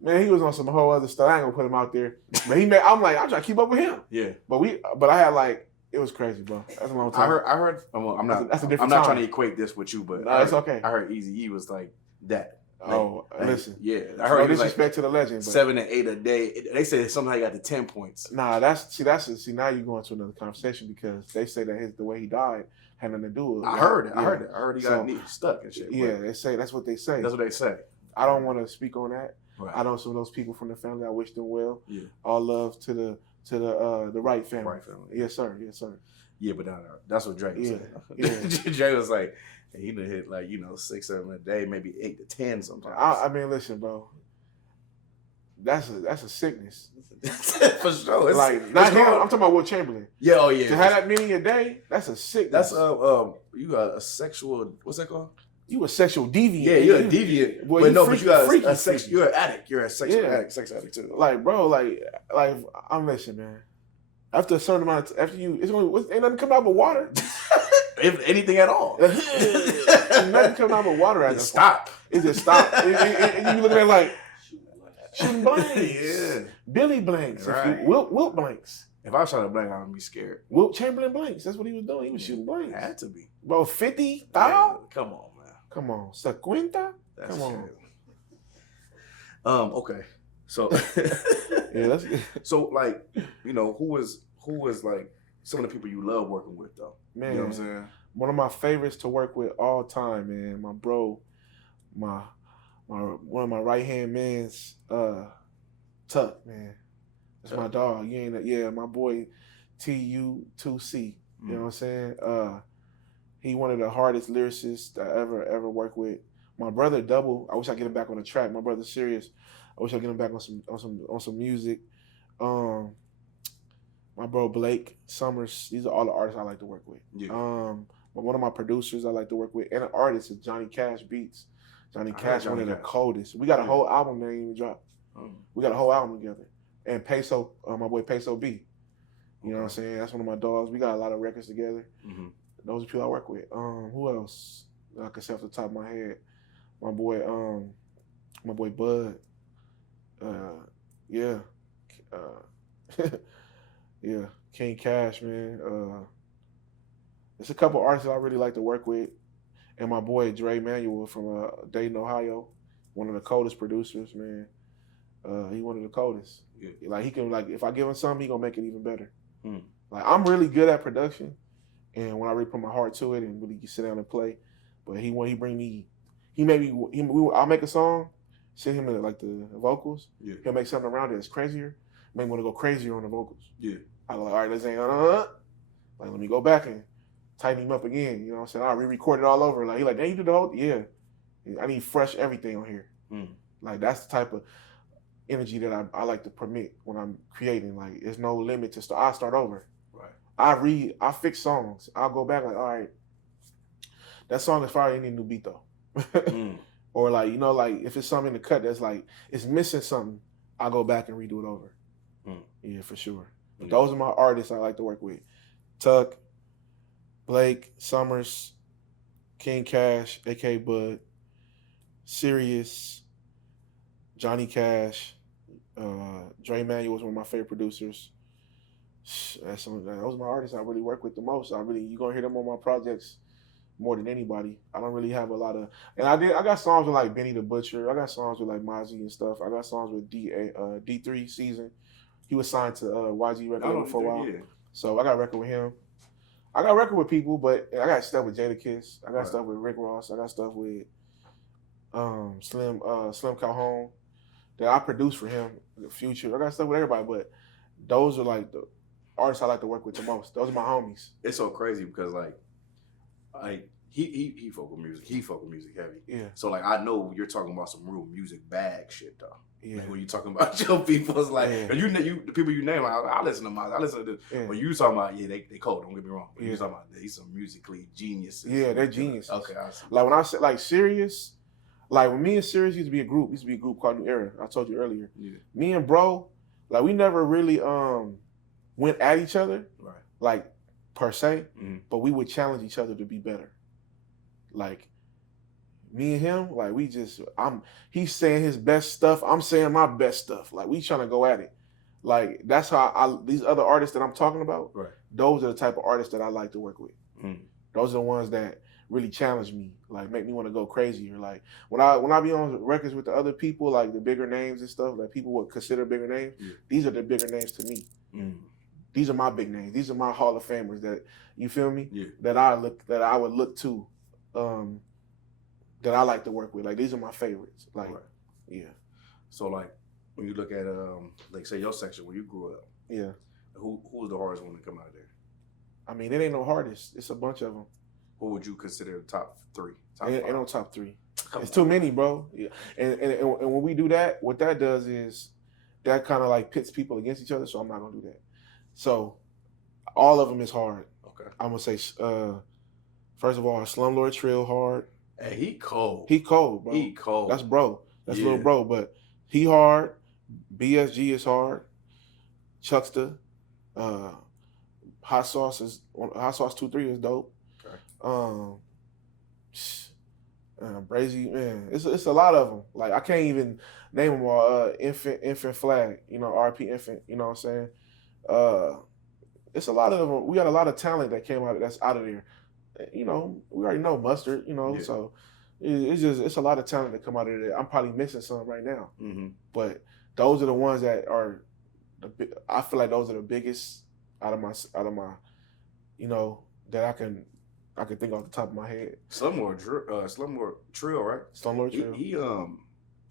man, he was on some whole other stuff. I ain't gonna put him out there. But I'm trying to keep up with him. Yeah. But I had like, it was crazy, bro. That's a long time. I heard. Well, I'm not. That's a different I'm not time. trying to equate this with you, but no, it's okay. I heard Eazy-E was like that. Listen. Yeah, I heard. No disrespect to the legend. But 7 to 8 a day. They said somehow he got to 10 points. Nah, now you're going to another conversation because they say that the way he died had nothing to do with it. I heard it. I heard he got stuck and shit. Yeah, they say that's what they say. That's what they say. I don't want to speak on that. Right. I know some of those people from the family. I wish them well. Yeah. All love to the Wright family. Right family. Yes, sir. Yes, sir. Yeah, but that's what Drake was saying. Yeah. Drake was like, he done hit like 6, 7 a day, maybe 8 to 10 sometimes. I mean, listen, bro. That's a sickness. For sure. It's, like not him. I'm talking about Will Chamberlain. Yeah, oh yeah. To have that many a day, that's a sickness. That's you got a sexual. What's that called? You a sexual deviant. Yeah, you're a deviant. Boy, but but you got a sex. You're an addict. You're a sexual addict, sex addict too. Like, bro, like I'm listening, man. After a certain amount of ain't nothing coming out but water. If anything at all. Nothing coming out but water at stop. It just stop. And you looking at it like shooting blanks. Yeah. Billy blanks. Right. Wilt blanks. If I was trying to blank, I would be scared. Wilt Chamberlain blanks. That's what he was doing. He was shooting blanks. Had to be. Bro, 50,000? Come on, man. Come on. 50? That's Come on. Okay. So yeah, that's good. So like, who was like some of the people you love working with though? Man, you know what I'm saying? One of my favorites to work with all time, man. My bro, one of my right hand man's Tuck, man. That's my dog. My boy TU2C. You know what I'm saying? He one of the hardest lyricists I ever worked with. My brother Double, I wish I get him back on the track. My brother Serious, I wish I get him back on some music. My bro Blake Summers, these are all the artists I like to work with. Yeah. One of my producers I like to work with, and an artist is Johnny Cash Beats. Johnny Cash, one of the coldest. We got a whole album that ain't even dropped. We got a whole album together. And Peso, my boy Peso B. You know what I'm saying? That's one of my dogs. We got a lot of records together. Mm-hmm. Those are people I work with. Who else? I can say off the top of my head. My boy Bud. Yeah. Yeah. King Cash, man. There's a couple artists I really like to work with. And my boy Dre Manuel from Dayton, Ohio. One of the coldest producers, man. He one of the coldest. Yeah. Like he can if I give him something, he gonna make it even better. Like I'm really good at production, and when I really put my heart to it and really sit down and play, but I'll make a song, send him the vocals. Yeah. He'll make something around it that's crazier. Make me want to go crazier on the vocals. Yeah. I go like, all right, let's let me go back and tighten him up again. You know what I'm saying? I'll re-record it all over. Like he damn, you did the whole I need fresh everything on here. Like that's the type of energy that I like to permit when I'm creating. Like there's no limit to I start over. Right. I fix songs. I'll go back like, all right, that song is fire, it need a new beat though. Or if it's something in the cut that's it's missing something, I'll go back and redo it over. Yeah, for sure. But those are my artists I like to work with. Tuck, Blake, Summers, King Cash, A.K. Bud, Sirius, Johnny Cash, Dre Manuel was one of my favorite producers. Those are my artists I really work with the most. You're gonna hear them on my projects more than anybody. I don't really have a lot of, and I got songs with Benny the Butcher. I got songs with Mozzie and stuff. I got songs with D3 Season. He was signed to YG record label for a while. Yeah. So I got a record with him. I got record with people, but I got stuff with Jadakiss. I got Right. stuff with Rick Ross. I got stuff with Slim Calhoun that I produced for him. The Future. I got stuff with everybody, but those are like the artists I like to work with the most. Those are my homies. It's so crazy because like he fuck with music. He fuck with music heavy. Yeah. So like I know you're talking about some real music bag shit though. Yeah. Like, when you talking about your people, it's like you the people you name. I listen to them. I listen to this. Yeah. When you talking about they cold. Don't get me wrong. But you Yeah. talking about they some musically geniuses. Yeah, they're geniuses. Okay, I see. Like when I said like Sirius, like when me and Sirius used to be a group called New Era. I told you earlier. Yeah. Me and Bro, like we never really went at each other, Right. like per se, Mm-hmm. but we would challenge each other to be better. Like me and him, like he's saying his best stuff, I'm saying my best stuff. Like we trying to go at it. Like that's how these other artists that I'm talking about, Right. those are the type of artists that I like to work with. Mm-hmm. Those are the ones that really challenge me, like make me want to go crazy. Or like when I be on records with the other people, like the bigger names and stuff that people would consider bigger names, these are the bigger names to me. Mm-hmm. These are my big names. These are my Hall of Famers that, you feel me? Yeah. That I would look to, that I like to work with. Like these are my favorites. Like, Right. yeah. So like when you look at like say your section when you grew up, Yeah. who was the hardest one to come out of there? I mean, it ain't no hardest. It's a bunch of them. Who would you consider the top three? Ain't no top three. It's too many, bro. Yeah. And when we do that, what that does is that kind of like pits people against each other. So I'm not gonna do that. So all of them is hard. Okay. I'm gonna say first of all, Slumlord Trill hard. Hey, he cold. He cold, bro. He cold. That's bro. That's little bro. But he hard. BSG is hard. Chuckster. Hot Sauce 2-3 is dope. Okay. Brazy, man, it's a lot of them. Like I can't even name them all. Infant Flag, RP Infant. You know what I'm saying? It's a lot of them. We got a lot of talent that came out that's out of there. We already know Mustard. So it's a lot of talent that come out of there. I'm probably missing some right now, but those are the ones that are. I feel like those are the biggest out of my that I can think off the top of my head. Slumlord Trill, right? Slumlord Trill.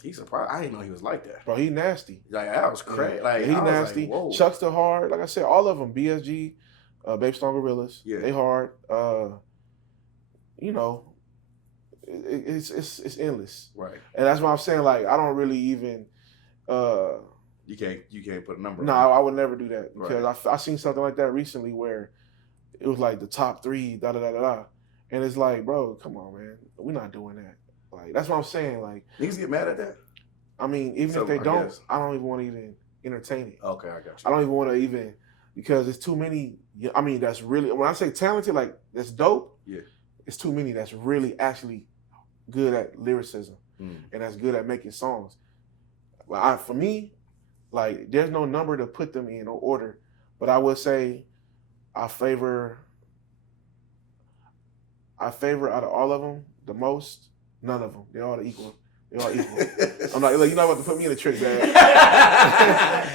He surprised. I didn't know he was like that. Bro, he nasty. Like that was crazy. Yeah. Like he I nasty. Was like, Chuckster hard. Like I said, all of them. BSG, Babe Stone Gorillas. Yeah. They hard. It's endless. Right. And that's why I'm saying like I don't really even. You can't put a number. No, I would never do that because right. I seen something like that recently where it was like the top 3 da da da da da, and it's like, bro, come on, man, we're not doing that. Like that's what I'm saying. Like niggas get mad at that. I mean, even if they don't, I don't even want to even entertain it. Okay, I got you. I don't even want to even because it's too many. I mean, that's really when I say talented, like that's dope. Yeah, it's too many that's really actually good at lyricism and that's good at making songs. Well, for me. Like, there's no number to put them in or order, but I would say I favor out of all of them the most. None of them. They're all equal. They're all equal. I'm like, you're not about to put me in a trick bag.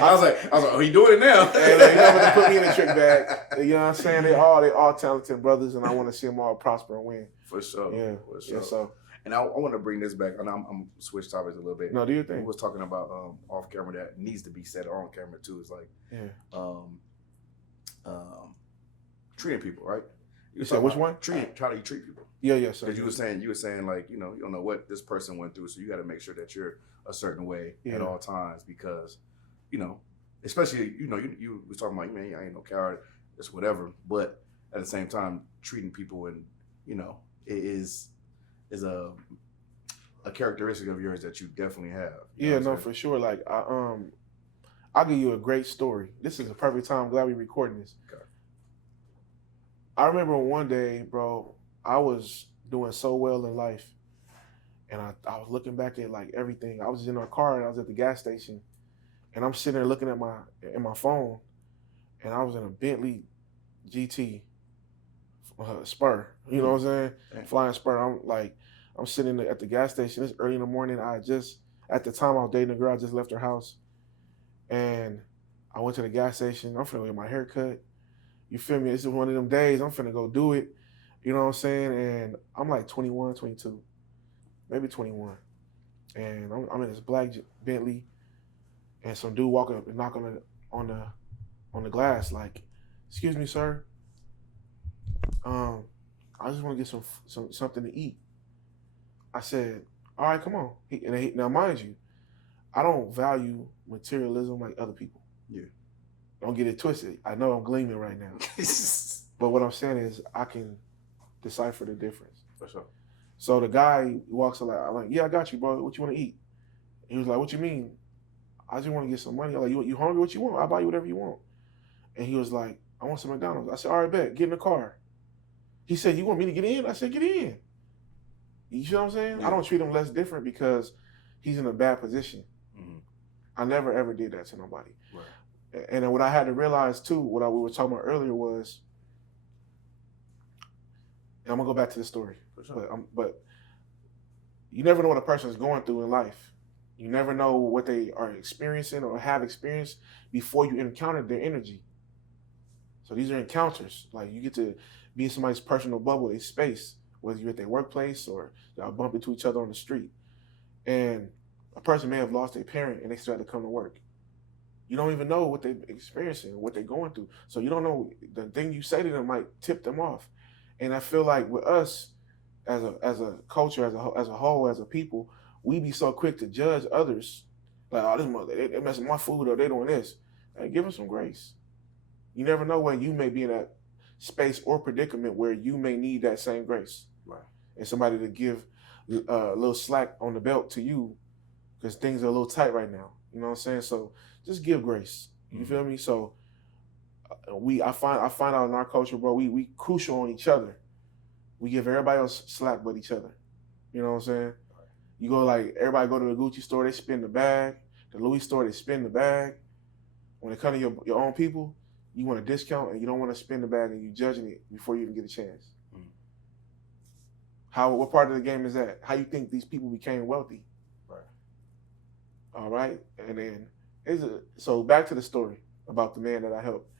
I was like, oh, he doing it now. You're not about to put me in a trick bag. You know what I'm saying? They all talented brothers, and I want to see them all prosper and win. For sure. Yeah. For sure. Yeah. So. And I want to bring this back, and I'm switch topics a little bit. No, do your thing. We was talking about off camera that needs to be said on camera too. It's like, treating people right. You said which one? How do you treat people? Yeah. So because you were saying like you don't know what this person went through, so you got to make sure that you're a certain way at all times because especially you was talking about man, I ain't no coward, it's whatever, but at the same time treating people and it is a characteristic of yours that you definitely have. Yeah, no, for sure. Like I'll give you a great story. This is a perfect time. I'm glad we're recording this. Okay. I remember one day, bro, I was doing so well in life, and I was looking back at like everything. I was in our car and I was at the gas station, and I'm sitting there looking at my phone, and I was in a Bentley GT Spur. You know what I'm saying? Damn. Flying Spur. I'm sitting at the gas station. It's early in the morning. At the time I was dating a girl. I just left her house, and I went to the gas station. I'm finna get my hair cut, You feel me? This is one of them days I'm finna go do it. You know what I'm saying? And I'm like 21, 22, maybe 21. And I'm in this black Bentley, and some dude walking up and knocking on the glass like, "Excuse me, sir. I just want to get something to eat." I said, "All right, come on." Now, mind you, I don't value materialism like other people. Yeah. Don't get it twisted. I know I'm gleaming right now. But what I'm saying is I can decipher the difference. For sure. So the guy walks up I'm like, "Yeah, I got you, bro. What you want to eat?" He was like, "What you mean?" "I just want to get some money." I'm like, you hungry? What you want? I'll buy you whatever you want. And he was like, "I want some McDonald's." I said, "All right, bet. Get in the car." He said, "You want me to get in?" I said, "Get in." You see what I'm saying? Yeah. I don't treat him less different because he's in a bad position. Mm-hmm. I never, ever did that to nobody. Right. And then what I had to realize, too, what we were talking about earlier was, and I'm going to go back to the story. For sure. But you never know what a person is going through in life. You never know what they are experiencing or have experienced before you encounter their energy. So these are encounters. Like, you get to be in somebody's personal bubble, a space, whether you're at their workplace or y'all bump into each other on the street. And a person may have lost their parent and they still have to come to work. You don't even know what they're experiencing, what they're going through. So you don't know, the thing you say to them might tip them off. And I feel like with us, as a culture, as a whole, as a people, we be so quick to judge others. Like, "Oh, this mother, they messing my food or they doing this." Hey, give them some grace. You never know when you may be in that space or predicament where you may need that same grace. Right. And somebody to give a little slack on the belt to you because things are a little tight right now. You know what I'm saying? So just give grace. You feel me? So I find out in our culture, bro, we crucial on each other. We give everybody else slack but each other. You know what I'm saying? Right. You go like, everybody go to the Gucci store, they spin the bag. The Louis store, they spin the bag. When it comes to your own people, you want a discount and you don't want to spin the bag and you judging it before you even get a chance. What part of the game is that? How you think these people became wealthy? Right. All right. And then so back to the story about the man that I helped.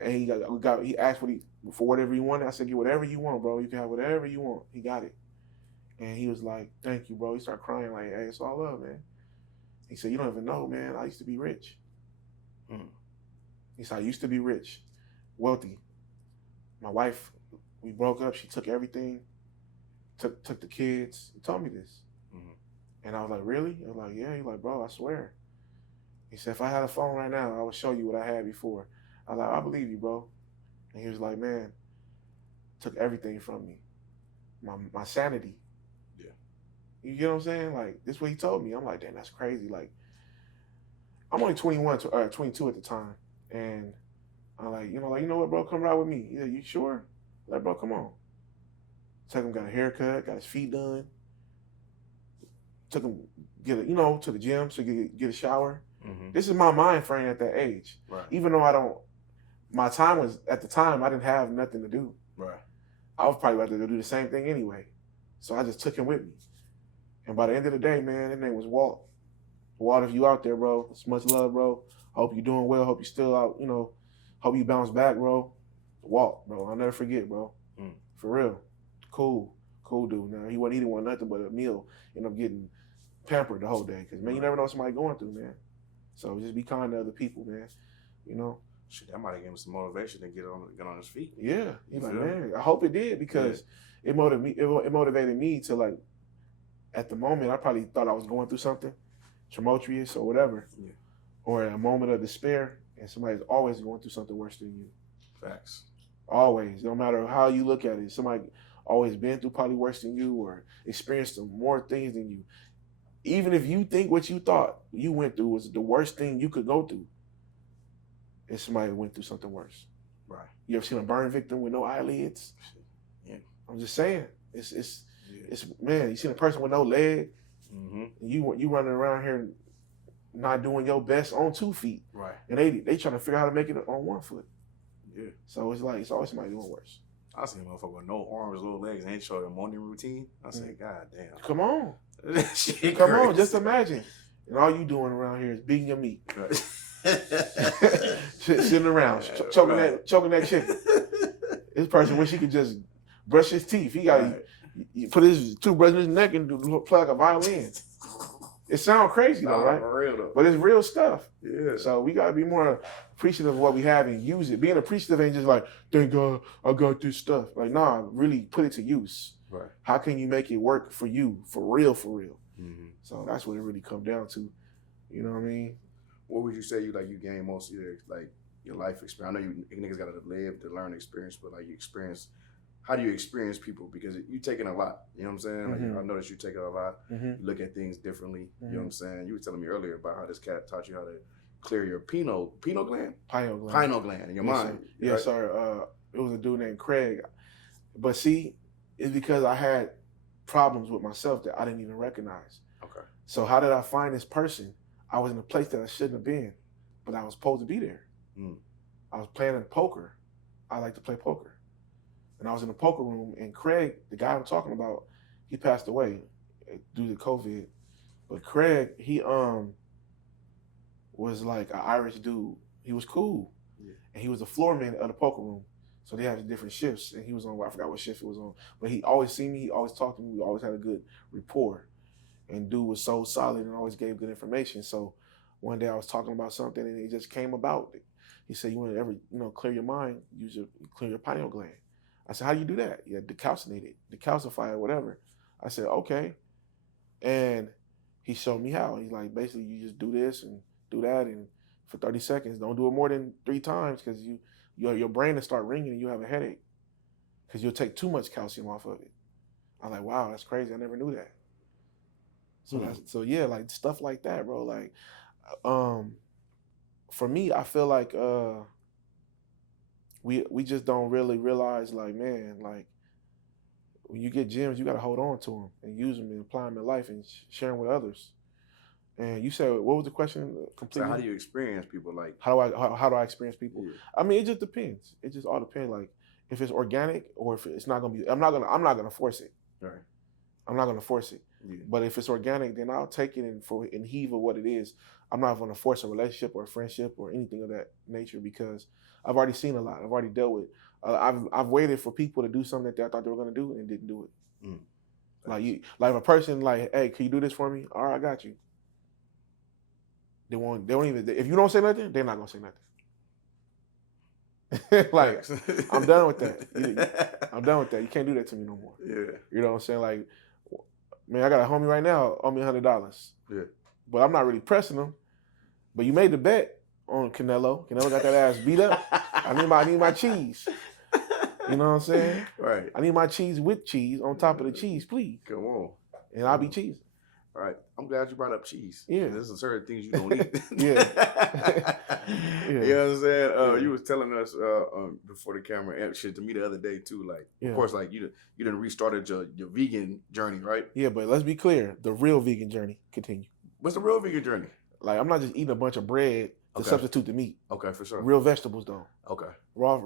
And he asked for whatever he wanted. I said, "Get whatever you want, bro. You can have whatever you want." He got it. And he was like, "Thank you, bro." He started crying like, "Hey, it's all love, man." He said, "You don't even know, man. I used to be rich." He said, "I used to be rich, wealthy. My wife, we broke up. She took everything. Took the kids." He told me this. And I was like, "Really?" I was like, "Yeah." He's like, "Bro, I swear." He said, "If I had a phone right now, I would show you what I had before." I was like, "I believe you, bro." And he was like, "Man, took everything from me. My sanity." Yeah. You get what I'm saying? Like, this is what he told me. I'm like, damn, that's crazy. Like, I'm only 21, 22 at the time. And I'm like, you know what, bro? Come ride with me. Yeah, you sure? Like, bro, come on. Took him, got a haircut, got his feet done. Took him to the gym so he could get a shower. This is my mind frame at that age. Right. Even though my time was, at the time, I didn't have nothing to do. Right. I was probably about to do the same thing anyway. So I just took him with me. And by the end of the day, man, his name was Walt. Walt, if you out there, bro, it's much love, bro. Hope you're doing well. Hope you're still out, hope you bounce back, bro. Walt, bro, I'll never forget, bro. For real. Cool dude. Now, he didn't want nothing but a meal. Ended up getting pampered the whole day. Because, man, you never know what somebody going through, man. So just be kind to other people, man. Shit, that might have given him some motivation to get on his feet. Yeah. He's like, man, I hope it did because it motivated me to, like, at the moment, I probably thought I was going through something tumultuous or whatever. Yeah. Or a moment of despair, and somebody's always going through something worse than you. Facts. Always. No matter how you look at it, somebody always been through probably worse than you or experienced more things than you. Even if you think what you thought you went through was the worst thing you could go through, and somebody went through something worse. Right. You ever seen a burn victim with no eyelids? Yeah. I'm just saying. It's man, you seen a person with no leg, and you running around here not doing your best on 2 feet. Right. And they trying to figure out how to make it on 1 foot. Yeah. So it's like, it's always somebody doing worse. I seen a motherfucker with no arms, no legs, and ain't showing a morning routine. I said, God damn. Come on. Shit Come crazy. on, just imagine. And all you doing around here is beating your meat. Right. Sitting around, choking that chicken. This person wish he could just brush his teeth. He got to put his toothbrush in his neck and play like a violin. It sounds crazy though, right? For real though. But it's real stuff. Yeah. So we got to be more appreciative of what we have and use it. Being appreciative ain't just like, thank God I got this stuff. Like, nah, really put it to use. Right. How can you make it work for you, for real, for real? Mm-hmm. So that's what it really comes down to. You know what I mean? What would you say you gain most of your life experience? I know you niggas got to live to learn experience, but like you experience. How do you experience people? Because you taking a lot. You know what I'm saying? Like, I know that you taking a lot. You look at things differently. You know what I'm saying? You were telling me earlier about how this cat taught you how to clear your pineal gland? Pineal gland in your mind. Yes, right? sir. It was a dude named Craig. But see, it's because I had problems with myself that I didn't even recognize. Okay. So how did I find this person? I was in a place that I shouldn't have been, but I was supposed to be there. I was playing poker. I like to play poker. And I was in the poker room, and Craig, the guy I'm talking about, he passed away due to COVID. But Craig, he was like an Irish dude. He was cool. Yeah. And he was the floorman of the poker room. So they had different shifts, and he was on, I forgot what shift it was on. But he always seen me, he always talked to me, we always had a good rapport. And dude was so solid and always gave good information. So one day I was talking about something, and it just came about. He said, you want to ever, clear your mind, clear your pineal gland. I said, how do you do that? Yeah, decalcinate it, decalcify it, whatever. I said, okay. And he showed me how. He's like, basically, you just do this and do that, and for 30 seconds, don't do it more than 3 times, because your brain will start ringing and you have a headache, because you'll take too much calcium off of it. I'm like, wow, that's crazy. I never knew that. So yeah, like stuff like that, bro. Like, for me, I feel like we just don't really realize, like, man, like when you get gems, you got to hold on to them and use them and apply them in life and share them with others. And you said, what was the question completely? So how do you experience people? Like, how do I experience people? Yeah. I mean, it just depends. It just all depends. Like, if it's organic or if it's not gonna be, I'm not gonna force it. Right. I'm not gonna force it. Yeah. But if it's organic, then I'll take it and heave of what it is. I'm not gonna force a relationship or a friendship or anything of that nature, because I've already seen a lot. I've already dealt with. I've waited for people to do something that I thought they were gonna do and didn't do it. Like a person, like, hey, can you do this for me? All right, I got you. They won't even. If you don't say nothing, they're not gonna say nothing. Like, I'm done with that. I'm done with that. You can't do that to me no more. Yeah. You know what I'm saying? Like, man, I got a homie right now owe me $100. Yeah. But I'm not really pressing him. But you made the bet on Canelo. Canelo got that ass beat up. I need my cheese. You know what I'm saying? Right. I need my cheese with cheese on top of the cheese, please. Come on. And I'll be cheesing. All right. I'm glad you brought up cheese. Yeah. There's some certain things you don't eat. Yeah. You know what I'm saying? You was telling us before the camera and shit to me the other day too. Like, of course, like you done restarted your vegan journey, right? Yeah, but let's be clear. The real vegan journey continue. What's the real vegan journey? Like, I'm not just eating a bunch of bread to substitute the meat. Okay, for sure. Real vegetables though. Okay. Raw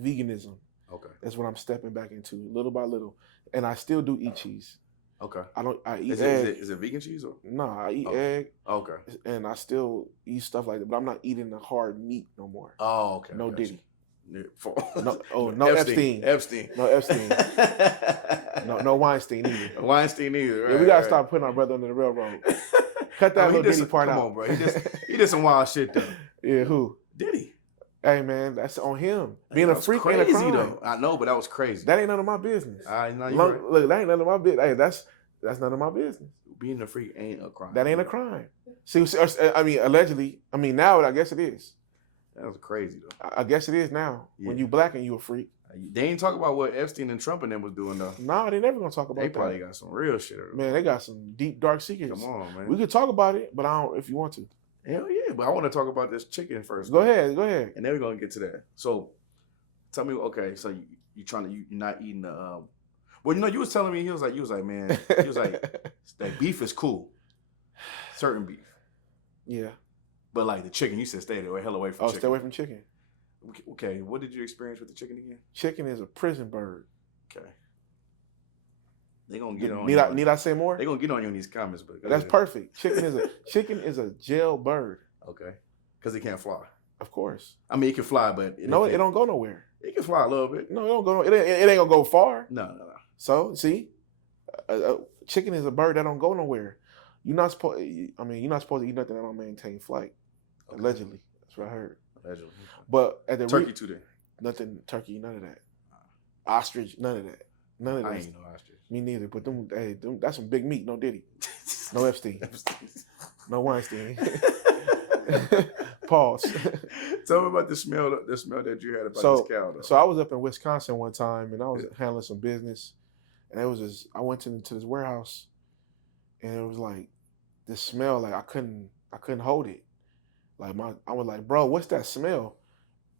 veganism. Okay. That's what I'm stepping back into little by little. And I still do eat cheese. Okay. I eat egg. Is it vegan cheese or? No, I eat egg. Okay. And I still eat stuff like that, but I'm not eating the hard meat no more. Oh, okay. No Diddy. No Epstein. No Epstein. No Weinstein either. Weinstein either. Right, yeah, we gotta stop putting our brother on the railroad. Cut that little Diddy part out. Come on, bro. He did some wild shit though. Yeah, who? Diddy. Hey man, that's on him. Being a freak ain't a crime. Though. I know, but that was crazy. That ain't none of my business. Right. Look, that ain't none of my business. Hey, that's none of my business. Being a freak ain't a crime. That ain't a crime. See, I mean, allegedly. I mean, now I guess it is. That was crazy though. I guess it is now. Yeah. When you black and you a freak. They ain't talk about what Epstein and Trump and them was doing though. Nah, they never gonna talk about that. They probably got some real shit. Man, they got some deep, dark secrets. Come on, man. We could talk about it, but I don't if you want to. Hell yeah, but I want to talk about this chicken first. Go ahead. And then we're gonna get to that. So, tell me, okay, so you're not eating the. Well, you was telling me you was like, man, that beef is cool, certain beef. Yeah. But like the chicken, you said stay the hell away from chicken. Stay away from chicken. Okay, what did you experience with the chicken again? Chicken is a prison bird. Okay. They gonna get on. Need I say more? They gonna get on you in these comments, but that's perfect. Chicken is a jail bird. Okay. Because it can't fly. Of course. I mean, it can fly, but it don't go nowhere. It can fly a little bit. No, it don't go. It ain't gonna go far. No. So see, a chicken is a bird that don't go nowhere. You're not supposed. I mean, you're not supposed to eat nothing that don't maintain flight. Okay. Allegedly, that's what I heard. Allegedly. But at the turkey too, then. Nothing turkey, none of that. Ostrich, none of that. None of that. I ain't no ostrich. Me neither. But them, that's some big meat. No Diddy. No Epstein. No Weinstein. Pause. Tell me about the smell that you had about this cow, though. So I was up in Wisconsin one time, and I was handling some business, and it was just, I went into this warehouse, and it was like this smell, like I couldn't hold it. Like I was like, bro, what's that smell?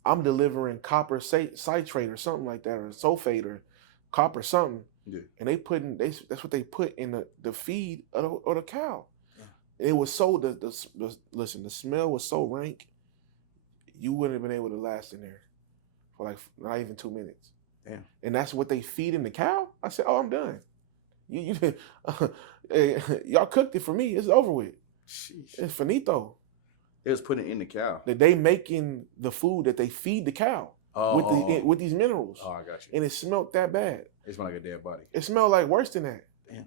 I'm delivering copper citrate or something like that, or sulfate or copper something. Yeah. And that's what they put in the feed of the cow. Yeah. It was so listen, the smell was so rank, you wouldn't have been able to last in there for like not even 2 minutes. Damn. And that's what they feed in the cow? I said, oh, I'm done. Y'all cooked it for me. It's over with. Sheesh. It's finito. They was putting it in the cow. That they making the food that they feed the cow with these minerals. Oh, I got you. And it smelled that bad. It smelled like a dead body. It smelled like worse than that. Damn.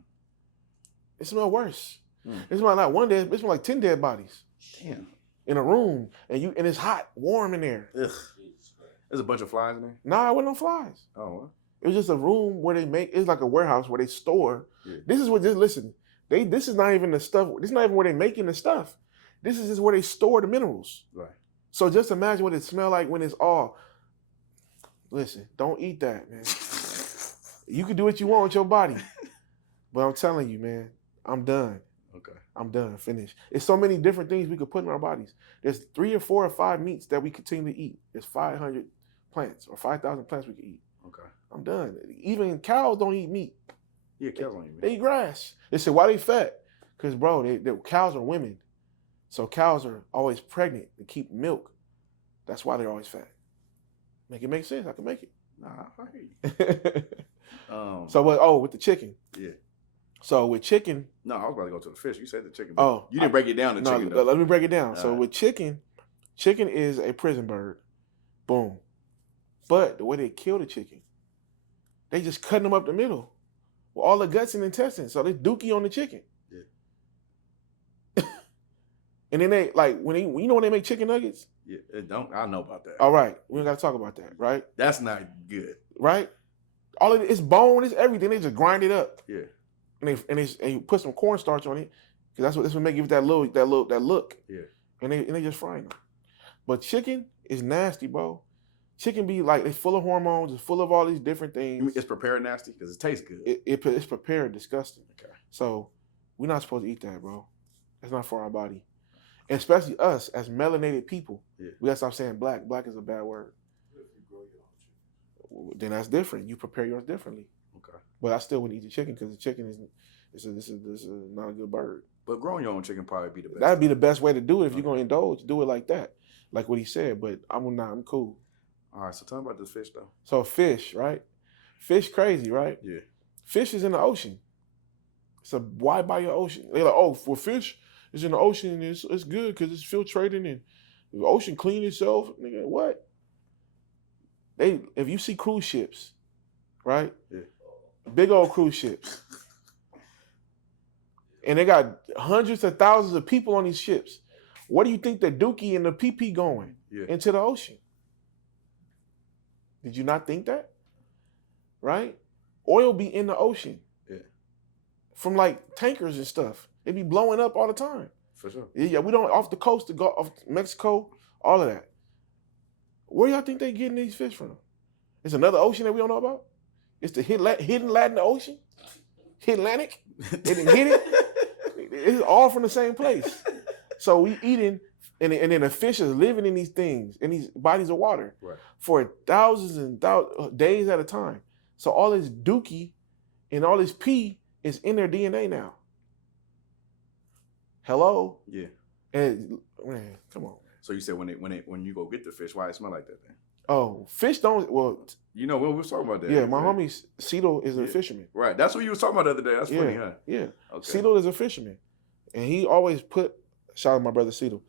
It smelled worse. It smelled like one dead. It smelled like 10 dead bodies. Damn. In a room, and it's hot, warm in there. Ugh. There's a bunch of flies in there. Nah, it wasn't no flies. Oh. What? It was just a room where it's like a warehouse where they store. Yeah. This is not even the stuff. This is not even where they making the stuff. This is just where they store the minerals. Right. So just imagine what it smell like when it's all. Listen, don't eat that, man. You can do what you want with your body, but I'm telling you, man, I'm done. Okay. I'm done. Finished. It's so many different things we could put in our bodies. There's 3 or 4 or 5 meats that we continue to eat. There's 500 plants or 5,000 plants we can eat. Okay. I'm done. Even cows don't eat meat. Yeah, cows don't eat meat. They eat grass. They say, why they fat? Because, bro, the cows are women. So cows are always pregnant to keep milk. That's why they're always fat. Make it make sense. I can make it. Nah, I hear you. So, with the chicken. Yeah. So with chicken. No, I was about to go to the fish. You said the chicken. Oh. You didn't break it down, chicken, though. Let me break it down. So with chicken is a prison bird. Boom. But the way they kill the chicken, they just cutting them up the middle with all the guts and intestines. So they dookie on the chicken. Yeah. And then they when they make chicken nuggets. Yeah, I know about that. All right, we don't got to talk about that, right? That's not good, right? All of it's bone, it's everything. They just grind it up. Yeah. And you put some cornstarch on it because that's what make it that look. Yeah. And they just frying them. But chicken is nasty, bro. Chicken be like it's full of hormones. It's full of all these different things. It's prepared nasty because it tastes good. It's prepared disgusting. Okay. So we're not supposed to eat that, bro. That's not for our body. And especially us as melanated people. Yeah. We gotta stop saying black. Black is a bad word. Then that's different. You prepare yours differently. Okay. But I still wouldn't eat the chicken because the chicken is not a good bird. But growing your own chicken probably be the best. That'd be the best way to do it. If you're gonna indulge, do it like that, like what he said. But I'm cool. All right. So tell me about this fish though. So fish, right? Fish crazy, right? Yeah. Fish is in the ocean. It's a wide body of ocean. They're like, oh, for fish, it's in the ocean and it's good because it's filtrating and the ocean clean itself. Nigga, what? If you see cruise ships, right? Yeah. Big old cruise ships. And they got hundreds of thousands of people on these ships. What do you think the dookie and the PP going? Yeah. Into the ocean? Did you not think that? Right? Oil be in the ocean. Yeah. From like tankers and stuff. They be blowing up all the time. For sure. Yeah, we don't off the coast to go off Mexico, all of that. Where y'all think they getting these fish from? It's another ocean that we don't know about? It's the hidden Latin Ocean? Atlantic? They didn't hit it? It's all from the same place. So we eating, and then the fish is living in these things, in these bodies of water, right, for thousands and days at a time. So all this dookie and all this pee is in their DNA now. Hello? Yeah. And man, come on. So you said when you go get the fish, why it smell like that then? Oh, fish don't. Well, you know, we was talking about that. Yeah, my homie Cito is a fisherman. Right, that's what you was talking about the other day. That's funny, huh? Yeah. Okay. Cito is a fisherman, and he always shout out my brother Cito.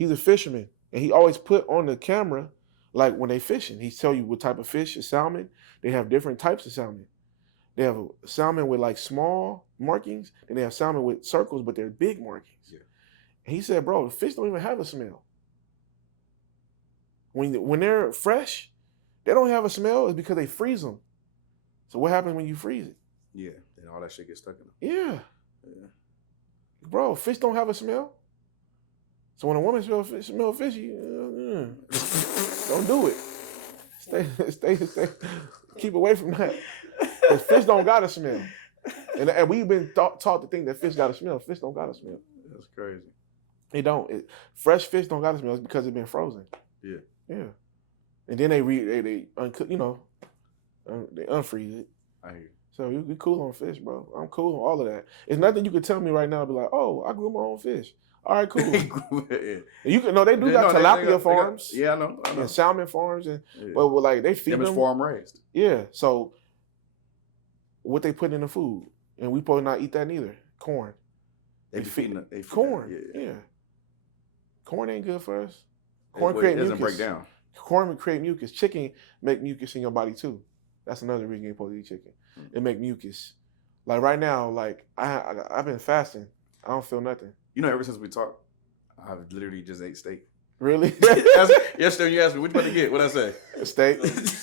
He's a fisherman, and he always put on the camera, like when they fishing, he tell you what type of fish is salmon. They have different types of salmon. They have a salmon with like small markings, and they have salmon with circles, but they're big markings. Yeah. And he said, bro, the fish don't even have a smell. When they're fresh, they don't have a smell. It's because they freeze them. So what happens when you freeze it? Yeah, and all that shit gets stuck in them. Yeah. Yeah. Bro, fish don't have a smell. So when a woman smell fishy, don't do it. Stay. Keep away from that. Because fish don't got a smell. And we've been taught to think that fish got a smell. Fish don't got a smell. That's crazy. They don't. Fresh fish don't got a smell. It's because it's been frozen. Yeah. Yeah. And then they uncook, they unfreeze it. I hear you. So you cool on fish, bro. I'm cool on all of that. It's nothing you could tell me right now. Be like, oh, I grew my own fish. All right, cool. You can they got tilapia farms. I know. And salmon farms, but like they feed them farm raised. Yeah. So what they put in the food, and we probably not eat that neither. Corn. They feed corn. Yeah. Corn ain't good for us. Corn create mucus. Doesn't break down. Corn create mucus. Chicken make mucus in your body too. That's another reason you're supposed to eat chicken. It make mucus. Like right now, like I've been fasting. I don't feel nothing. Ever since we talked, I've literally just ate steak. Really? Yesterday you asked me, what you about to get? What'd I say? A steak. Just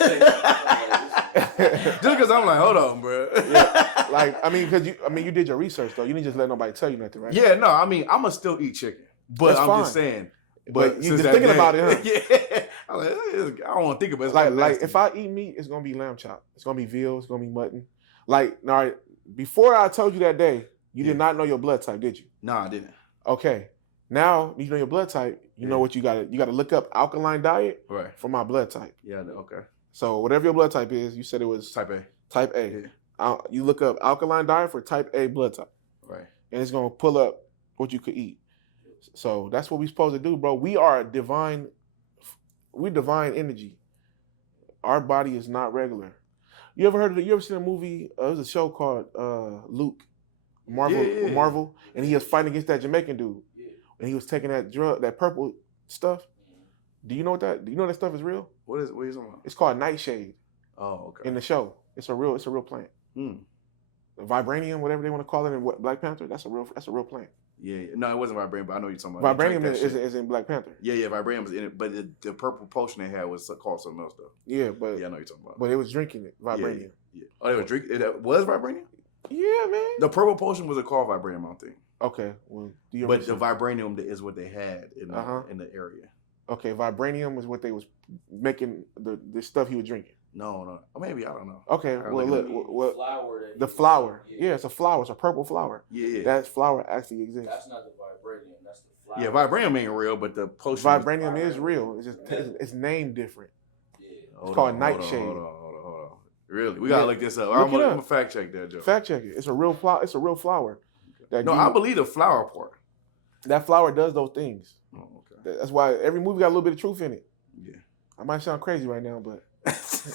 because I'm like, hold on, bro. Yeah. Like, you did your research though. You didn't just let nobody tell you nothing, right? Yeah, no, I'ma still eat chicken. But That's I'm fine. just saying. But you just thinking about it, huh? Yeah. I'm like, I don't want to think about it. Like if I eat meat, it's gonna be lamb chop. It's gonna be veal. It's gonna be mutton. Like, all right, before I told you that day, you did not know your blood type, did you? No, I didn't. Okay. Now you know your blood type. You know what you gotta look up alkaline diet for my blood type. Yeah. Okay. So whatever your blood type is, you said it was type A. Type A. Yeah. You look up alkaline diet for type A blood type. Right. And it's gonna pull up what you could eat. So that's what we're supposed to do, bro. We're divine energy. Our body is not regular. You ever seen a movie? It was a show called Luke, Marvel, and he was fighting against that Jamaican dude, and he was taking that drug, that purple stuff. Do you know that stuff is real? What are you talking about? It's called nightshade. Oh, okay. In the show, it's a real plant. Vibranium, whatever they want to call it in Black Panther, that's a real plant. Yeah, no, it wasn't vibranium, but I know what you're talking about. Vibranium is in Black Panther. Yeah, vibranium was in it, but the purple potion they had was called something else though. Yeah, but I know what you're talking about. But it was drinking it, vibranium. Yeah. Oh, they were drinking it. Was vibranium? Yeah, man. The purple potion was called vibranium, I don't think. Okay, well, but the vibranium is what they had in the area. Okay, vibranium was what they was making the stuff he was drinking. No, or maybe I don't know. Okay, well look, the flower. Yeah, it's a flower. It's a purple flower. Yeah. That flower actually exists. That's not the vibranium. That's the flower. Yeah, vibranium ain't real, but the potion. Vibranium is real. It's just it's named different. Yeah. It's called nightshade. Hold on. Really, we gotta look this up. I'm gonna fact check that, Joe. Fact check it. It's a real flower. It's a real flower. No, I believe the flower part. That flower does those things. Oh, okay. That's why every movie got a little bit of truth in it. Yeah. I might sound crazy right now, but. You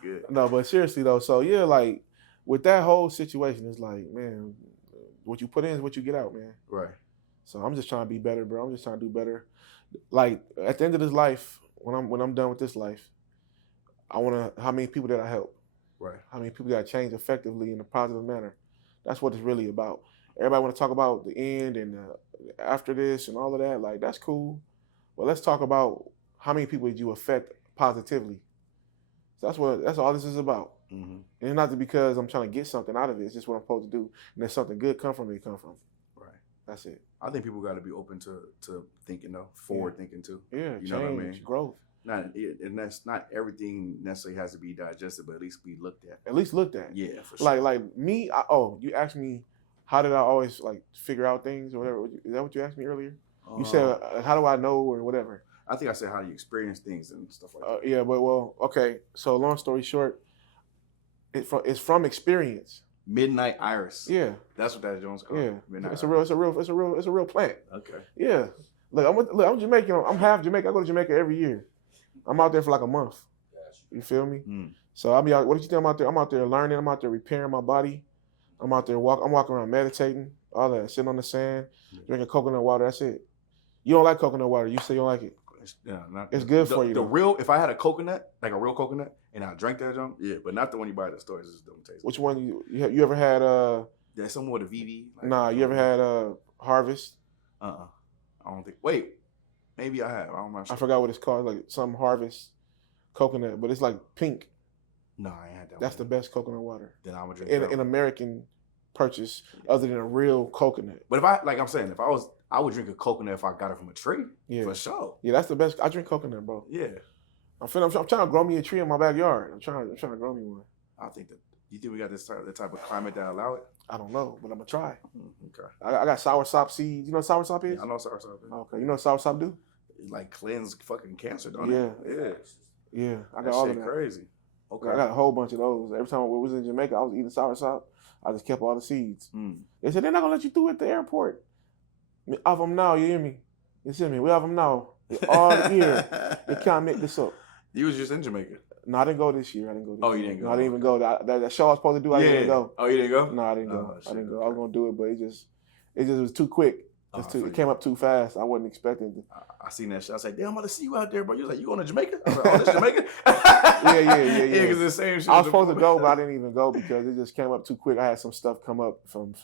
good. No, but seriously though, so yeah, like with that whole situation, it's like, man, what you put in is what you get out, man. Right. So I'm just trying to be better, bro. I'm just trying to do better. Like at the end of this life, when I'm done with this life, I want to how many people did I help? Right. How many people did I change effectively in a positive manner? That's what it's really about. Everybody want to talk about the end and after this and all of that. Like that's cool, but let's talk about how many people did you affect positively. So that's all this is about. Mm-hmm. And it's not because I'm trying to get something out of it. It's just what I'm supposed to do. And if something good come from it, come from. Right. That's it. I think people got to be open to thinking though, forward thinking too. Yeah, you know what I mean? Growth. And that's not everything necessarily has to be digested, but at least be looked at. At least looked at. Yeah, for sure. Like me. You asked me, how did I always like figure out things or whatever? Is that what you asked me earlier? You said, how do I know or whatever? I think I said how do you experience things and stuff like that. Yeah, but okay. So long story short, it's from experience. Midnight iris. Yeah, that's what that Jones called. Yeah, Midnight it's a real plant. Okay. Yeah, I'm Jamaican. I'm half Jamaican. I go to Jamaica every year. I'm out there for like a month. You feel me? So I'll be out. What do you think I'm out there? I'm out there learning. I'm out there repairing my body. I'm out there I'm walking around meditating. All that, sitting on the sand, drinking coconut water. That's it. You don't like coconut water. You say you don't like it. It's good for you. The real, if I had a coconut, like a real coconut, and I drank that junk, yeah, but not the one you buy at the store. It just don't taste. Which one you ever had? Yeah, some more the VV. Like, nah, you ever had Harvest? I don't think. Wait, maybe I have. I'm not sure. I forgot what it's called. Like some Harvest coconut, but it's like pink. No, I ain't had that. That's the best coconut water. Then I'm gonna drink in American purchase, other than a real coconut. But if I would drink a coconut if I got it from a tree. Yeah, for sure. Yeah, that's the best. I drink coconut, bro. Yeah. I'm trying to grow me a tree in my backyard. I'm trying to grow me one. I think that you think we got the type of climate that allow it? I don't know, but I'm gonna try. Okay. I got soursop seeds. You know what soursop is? Yeah, I know soursop is. Okay. You know what soursop do? It like cleanse fucking cancer, don't it? Yeah. I got that all shit of that. Crazy. Okay. I got a whole bunch of those. Every time we was in Jamaica, I was eating soursop. I just kept all the seeds. They said they're not gonna let you through at the airport. We have them now. You hear me? You see me? We have them now. All year. You can't make this up. You was just in Jamaica. No, I didn't go this year. Oh, you didn't go? No, I didn't even go. That show I was supposed to do, I didn't go. Oh, you didn't go? No, I didn't go. Oh, shit, I didn't go. okay. I was gonna do it, but it just was too quick. It came up too fast. I wasn't expecting it. I seen that shit. I was like, damn, I'm about to see you out there, bro. You was like, you going to Jamaica? I was like, oh, this Jamaica? Yeah. Yeah, because the same shit. I was supposed to go, but I didn't even go because it just came up too quick. I had some stuff come up from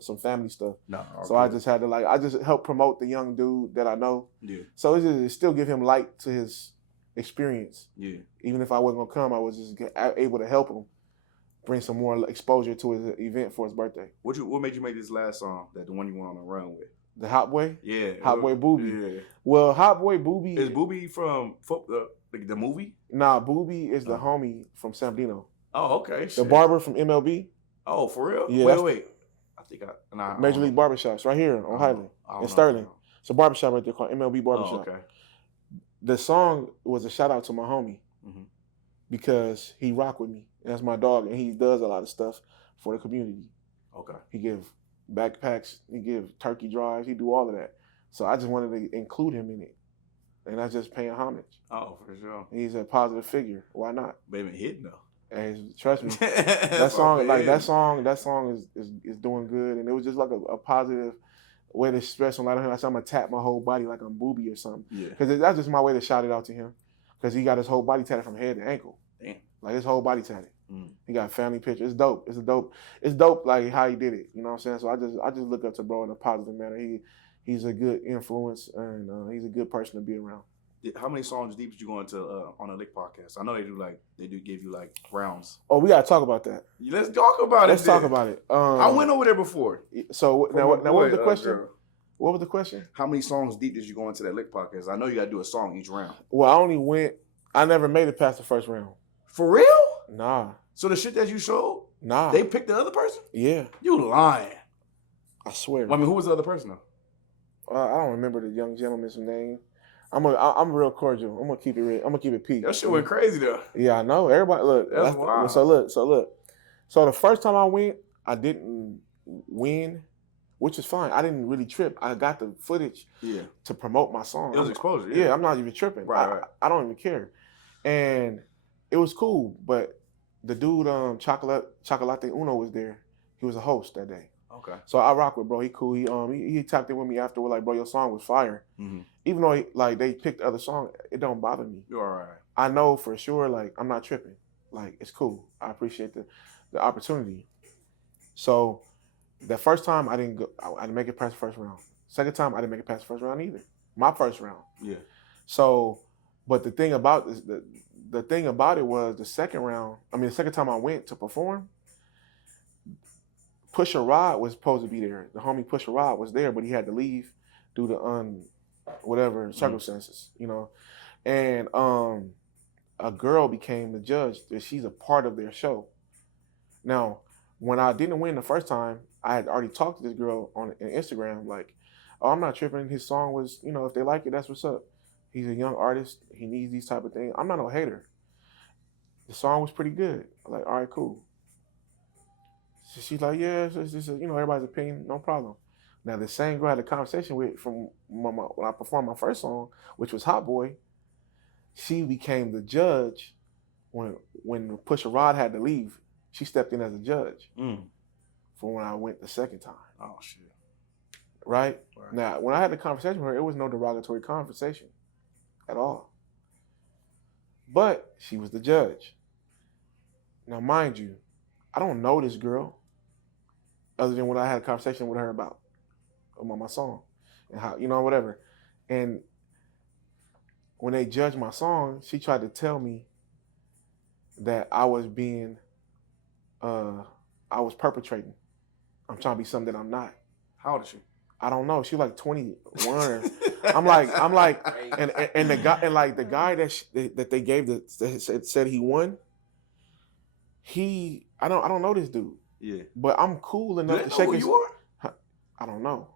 some family stuff. No, so I just had to I just helped promote the young dude that I know. Yeah. So it still give him light to his experience. Yeah. Even if I wasn't gonna come, I was just able to help him bring some more exposure to his event for his birthday. What made you make this last song? The one you went on a run with? The Hot Boy? Yeah. Hot Boy Booby. Yeah. Well, Hot Boy Booby... Is Booby from the movie? Nah, Booby is the homie from San Bernardino. Oh, okay. The barber from MLB. Oh, for real? Yeah. Wait. I think Major League Barbershops right here on Highland in Sterling. It's a barbershop right there called MLB Barbershop. Oh, okay. The song was a shout out to my homie because he rock with me. That's my dog, and he does a lot of stuff for the community. Okay. He give backpacks, he give turkey drives, he do all of that. So I just wanted to include him in it, and I just paying homage. Oh, for sure. He's a positive figure. Why not? Baby, hitting though. And trust me, that song is doing good, and it was just like a positive way to stress on. Like I'm gonna tap my whole body like I'm Booby or something. Yeah. Because that's just my way to shout it out to him. Because he got his whole body tatted from head to ankle. Damn. Like his whole body tatted. He got a family picture. It's dope. It's dope. Like how he did it. You know what I'm saying? So I just look up to bro in a positive manner. He's a good influence, and he's a good person to be around. How many songs deep did you go into on a Lick podcast? I know they do give you like rounds. Oh, we gotta talk about that. Let's talk about it. Let's talk about it. I went over there before. So now what was the question? What was the question? How many songs deep did you go into that Lick podcast? I know you gotta do a song each round. Well, I never made it past the first round. For real? Nah. So the shit that you showed? Nah. They picked the other person? Yeah. You lying. I swear. Well, I mean, who was the other person though? I don't remember the young gentleman's name. I'm real cordial. I'm gonna keep it real. I'm gonna keep it peak. That shit went crazy though. Yeah, I know. Everybody look. That's wild. So look. So the first time I went, I didn't win, which is fine. I didn't really trip. I got the footage to promote my song. It was exposure. Yeah, I'm not even tripping. Right. I don't even care. And it was cool, but the dude, Chocolate Uno was there. He was a host that day. Okay. So I rock with bro. He cool. He tapped in with me afterward, like, bro, your song was fire. Mm-hmm. Even though they picked the other song, it don't bother me. You're all right. I know for sure, like, I'm not tripping. Like, it's cool. I appreciate the opportunity. So the first time I didn't make it past the first round. Second time I didn't make it past the first round either. My first round. Yeah. So, but the thing about this, the thing about it was the second time I went to perform, Pusha Rod was supposed to be there. The homie Pusha Rod was there, but he had to leave due to whatever circumstances, you know. And a girl became the judge. She's a part of their show. Now, when I didn't win the first time, I had already talked to this girl on Instagram, like, oh, I'm not tripping. His song was, you know, if they like it, that's what's up. He's a young artist. He needs these type of things. I'm not no hater. The song was pretty good. I'm like, all right, cool. So she's like, yeah, it's just, you know, everybody's opinion, no problem. Now, the same girl I had a conversation with from when I performed my first song, which was Hot Boy, she became the judge when Pusha Rod had to leave. She stepped in as a judge for when I went the second time. Oh, shit. Right? Now, when I had the conversation with her, it was no derogatory conversation at all. But she was the judge. Now, mind you, I don't know this girl other than what I had a conversation with her about my song and how, whatever. And when they judged my song, she tried to tell me that I was perpetrating. I'm trying to be something that I'm not. How old is she? I don't know. She like 21. I'm like, and the guy, and like the guy that they gave that said he won. I don't know this dude. Yeah. But I'm cool enough to shake his. You are? I don't know.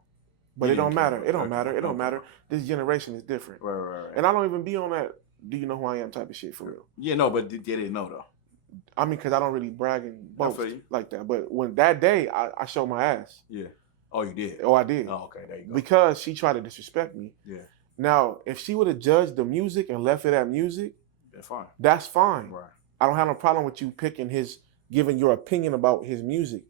But it don't matter. It don't matter. It don't matter. This generation is different. Right. And I don't even be on that. Do you know who I am? Type of shit for real. Yeah, no, but they didn't know though. I mean, because I don't really brag and boast like that. But when that day, I showed my ass. Yeah. Oh, you did? Oh, I did. Oh, okay. There you go. Because she tried to disrespect me. Yeah. Now, if she would have judged the music and left it at music, that's fine. That's fine. Right. I don't have no problem with you giving your opinion about his music.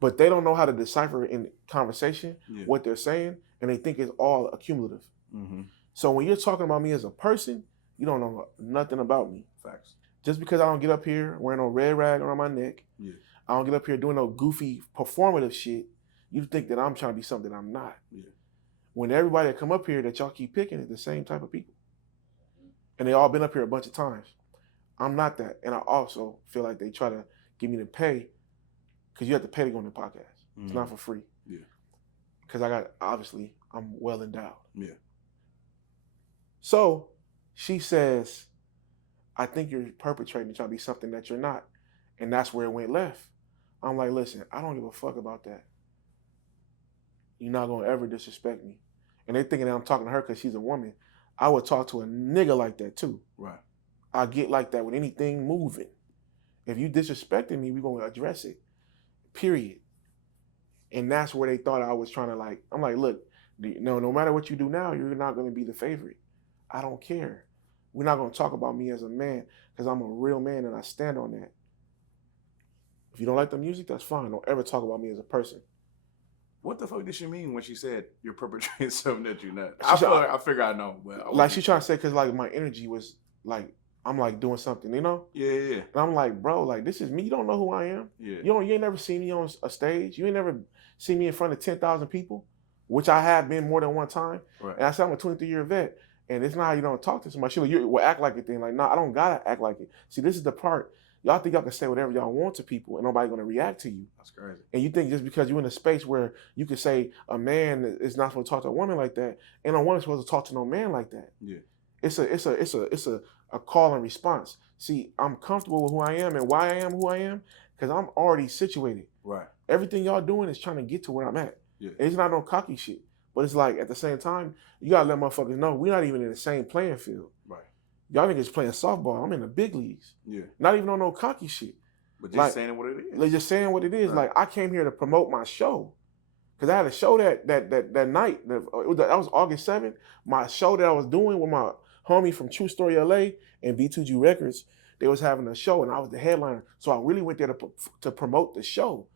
But they don't know how to decipher in conversation what they're saying, and they think it's all accumulative. Mm-hmm. So when you're talking about me as a person, you don't know nothing about me. Facts. Just because I don't get up here wearing no red rag around my neck, I don't get up here doing no goofy performative shit, you think that I'm trying to be something I'm not. Yeah. When everybody that come up here that y'all keep picking is the same type of people. And they all been up here a bunch of times. I'm not that. And I also feel like they try to give me the pay, because you have to pay to go on the podcast. Mm-hmm. It's not for free. Yeah. Because I'm well endowed. Yeah. So she says, I think you're perpetrating, trying to be something that you're not. And that's where it went left. I'm like, listen, I don't give a fuck about that. You're not going to ever disrespect me. And they thinking that I'm talking to her because she's a woman. I would talk to a nigga like that too. Right. I get like that with anything moving. If you disrespecting me, we're going to address it. Period. And that's where they thought I was trying to I'm like, look, no matter what you do now, you're not going to be the favorite. I don't care. We're not going to talk about me as a man because I'm a real man and I stand on that. If you don't like the music, that's fine. Don't ever talk about me as a person. What the fuck did she mean when she said you're perpetrating something that you're not? I figure I know. But she's trying to say because my energy was I'm doing something, Yeah. And I'm like, bro, this is me. You don't know who I am. Yeah. You ain't never seen me on a stage. You ain't never seen me in front of 10,000 people, which I have been more than one time. Right. And I said I'm a 23-year vet. And it's not how you don't talk to somebody. You will act like it then. Nah, I don't gotta act like it. See, this is the part. Y'all think y'all can say whatever y'all want to people and nobody's gonna react to you. That's crazy. And you think just because you're in a space where you can say a man is not supposed to talk to a woman like that, and a woman's supposed to talk to no man like that. Yeah. It's a call and response. See, I'm comfortable with who I am and why I am who I am, because I'm already situated. Right. Everything y'all doing is trying to get to where I'm at. Yeah. And it's not no cocky shit. But it's like, at the same time, you gotta let motherfuckers know we're not even in the same playing field. Right. Y'all niggas playing softball. I'm in the big leagues. Yeah. Not even on no cocky shit. But just saying what it is. They're just saying what it is. Right. I came here to promote my show. Because I had a show that night. That was August 7th. My show that I was doing with my homie from True Story LA and B2G Records, they was having a show and I was the headliner. So I really went there to promote the show.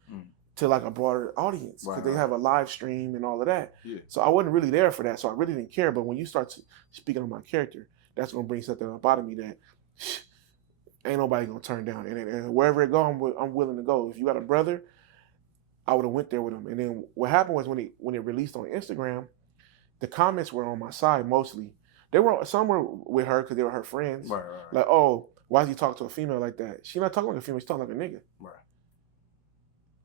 To a broader audience, because they have a live stream and all of that. Yeah. So I wasn't really there for that, so I really didn't care. But when you start speaking on my character, that's gonna bring something up out of me that ain't nobody gonna turn down. And wherever it go, I'm willing to go. If you got a brother, I would have went there with him. And then what happened was when it released on Instagram, the comments were on my side mostly. Some were with her because they were her friends. Right. Like, oh, why is he talking to a female like that? She not talking like a female. She's talking like a nigga. Right.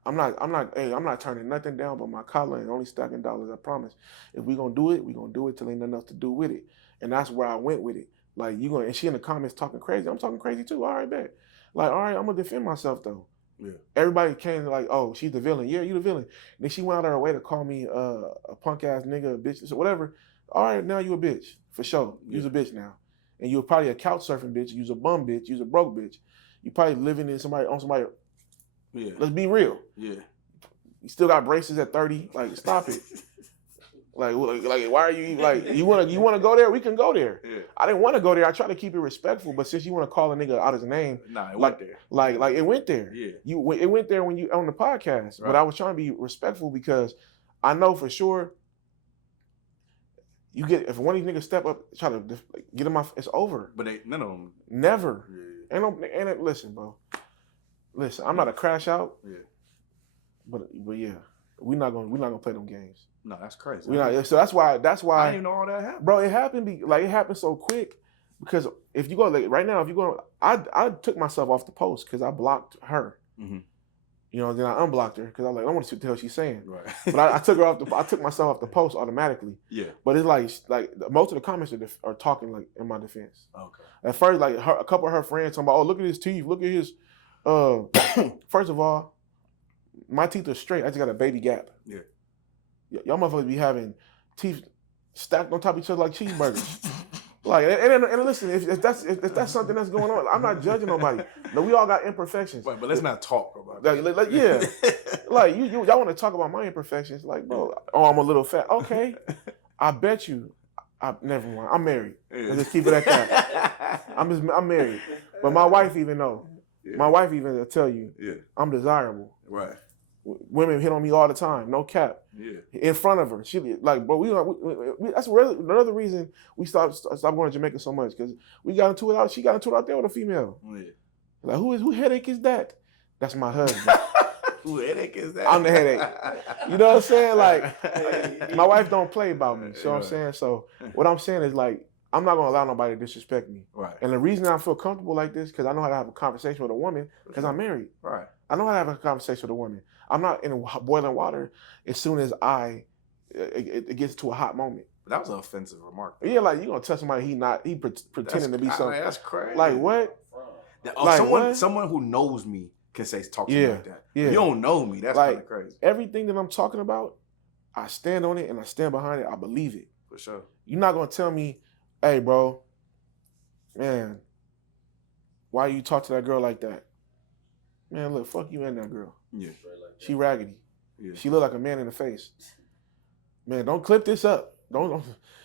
I'm not turning nothing down but my collar and only stacking dollars, I promise. If we gonna do it till ain't nothing else to do with it. And that's where I went with it. And she in the comments talking crazy. I'm talking crazy too. All right, bet. All right, I'm gonna defend myself though. Yeah. Everybody came oh, she's the villain. Yeah, you the villain. And then she went out of her way to call me a punk ass nigga, a bitch, whatever. All right, now you a bitch. For sure. You's a bitch now. And you're probably a couch surfing bitch. You's a bum bitch. You's a broke bitch. You probably living on somebody. Yeah. Let's be real. Yeah. You still got braces at 30. Stop it. Why are you you wanna go there? We can go there. Yeah. I didn't want to go there. I try to keep it respectful, but since you want to call a nigga out his name, it went there. It went there. Yeah. It went there when you on the podcast. Right. But I was trying to be respectful because I know for sure if one of these niggas step up, try to get them off, it's over. But none of them. Never. Yeah. Listen, bro. Listen, I'm not a crash out. Yeah. But yeah, we're not gonna play them games. No, that's crazy. So that's why. I didn't even know all that happened. Bro, it happened. It happened so quick because if you go right now, if you go, I took myself off the post because I blocked her. Mm-hmm. You know, then I unblocked her because I was like, I want to see what the hell she's saying. Right. But I took myself off the post automatically. Yeah. But it's like most of the comments are talking like in my defense. Okay. At first, like a couple of her friends talking about, oh, look at his teeth, look at his. First of all, my teeth are straight. I just got a baby gap. Yeah. Y'all motherfuckers be having teeth stacked on top of each other like cheeseburgers. Like, and listen, if that's something that's going on, I'm not judging nobody. No, we all got imperfections. Right, but let's not talk about that. Like yeah, like y'all want to talk about my imperfections? Like, bro, oh, I'm a little fat. Okay, I bet you. Never mind. I'm married. Yeah. Let's just keep it at that. I'm married, but my wife even know. Yeah. My wife even will tell you. Yeah. I'm desirable. Right. Women hit on me all the time, no cap. Yeah. In front of her, she like, bro. We that's another reason we stopped going to Jamaica so much because we got into it out. She got into it out there with a female. Yeah. Like, who headache is that? That's my husband. Who headache is that? I'm the headache. You know what I'm saying? Like, my wife don't play about me. So I'm saying. So what I'm saying is like, I'm not gonna allow nobody to disrespect me. Right. And the reason I feel comfortable like this because I know how to have a conversation with a woman because I'm married. Right. I know how to have a conversation with a woman. I'm not in boiling water as soon as it gets to a hot moment. That was an offensive remark. Yeah, like you gonna tell somebody he pretending to be something. That's crazy. Like what? Someone who knows me can talk to me like that. Yeah. If you don't know me, that's like, kind of crazy. Everything that I'm talking about, I stand on it and I stand behind it. I believe it. For sure. You're not gonna tell me, hey, bro, man, why you talk to that girl like that? Man, look, fuck you and that girl. Yeah. She raggedy. Yeah. She look like a man in the face. Man, don't clip this up. Don't.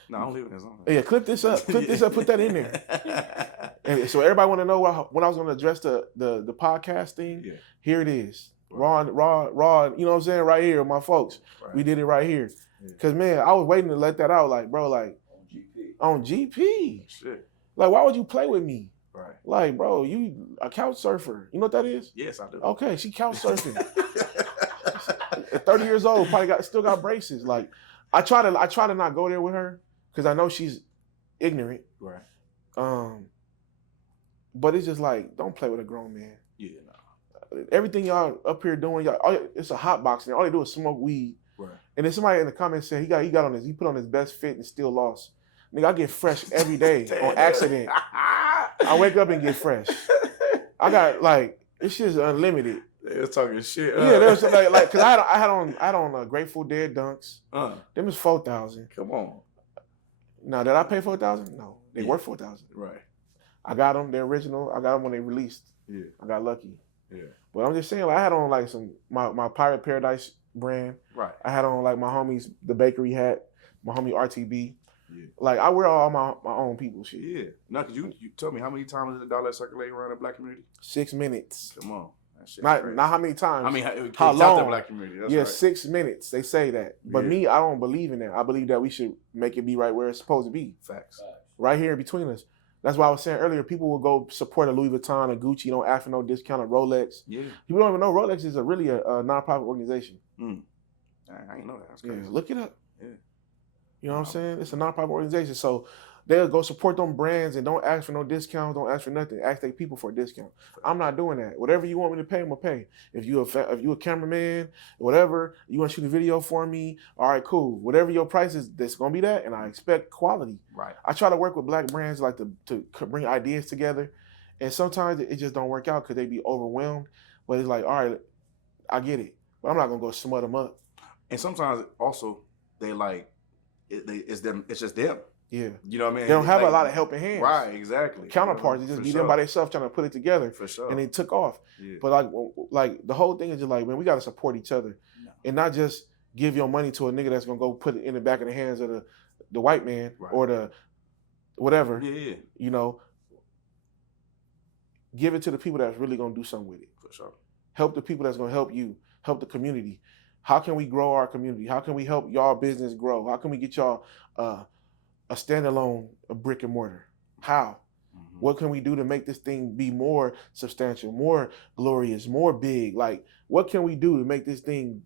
No, I don't leave this on. Yeah, clip this up. Clip this up. Put that in there. And so everybody want to know when I was going to address the podcast thing. Yeah. Here it is. Raw. You know what I'm saying? Right here, my folks. Right. We did it right here. Because, man, I was waiting to let that out. Like, bro, like, on GP. Shit. Like, why would you play with me? Right. Like, bro, you a couch surfer. You know what that is? Yes, I do. Okay, she couch surfing. At 30 years old, probably still got braces. Like, I try to not go there with her because I know she's ignorant. Right. But it's just like, don't play with a grown man. Yeah, no. Everything y'all up here doing, it's a hot box, and all they do is smoke weed. Right. And then somebody in the comments said he put on his best fit and still lost. Nigga, I get fresh every day on accident. I wake up and get fresh. I got like this shit's unlimited. They was talking shit. Yeah, there was like cause I had on Grateful Dead dunks. Them was 4,000. Come on. Now did I pay 4,000? No, they worth 4,000. Right. I got them. They're original. I got them when they released. Yeah. I got lucky. Yeah. But I'm just saying, like I had on like my Pirate Paradise brand. Right. I had on like my homies the bakery hat, my homie RTB. Yeah. Like I wear all my own people shit. Yeah. No, cause you told me how many times did the dollar circulate around the black community? 6 minutes. Come on. That shit not how many times. I mean, how long? The black community. That's yeah, right. 6 minutes. They say that, but me, I don't believe in that. I believe that we should make it be right where it's supposed to be. Facts. Right here between us. That's why I was saying earlier, people will go support a Louis Vuitton, a Gucci, don't ask for no discount, a Rolex. Yeah. People don't even know Rolex is really a non-profit organization. I didn't know that. That's crazy. Yeah, look it up. Yeah. You know what I'm saying? It's a non-profit organization. So they'll go support them brands and don't ask for no discounts, don't ask for nothing. Ask their people for a discount. I'm not doing that. Whatever you want me to pay, I'm going to pay. If you a cameraman, whatever, you want to shoot a video for me, all right, cool. Whatever your price is, that's going to be that, and I expect quality. Right. I try to work with black brands like to bring ideas together, and sometimes it just don't work out because they be overwhelmed. But it's like, all right, I get it. But I'm not going to go smut them up. And sometimes also they like, it's them. It's just them. Yeah. You know what I mean? They don't have a lot of helping hands. Right, exactly. Counterparts, they just be them by themselves trying to put it together. For sure. And it took off. Yeah. But like the whole thing is just like, man, we got to support each other. No. And not just give your money to a nigga that's going to go put it in the back of the hands of the white man or the whatever. Yeah. You know, give it to the people that's really going to do something with it. For sure. Help the people that's going to help you, help the community. How can we grow our community? How can we help y'all business grow? How can we get y'all a standalone, a brick and mortar? How? Mm-hmm. What can we do to make this thing be more substantial, more glorious, more big? Like, what can we do to make this thing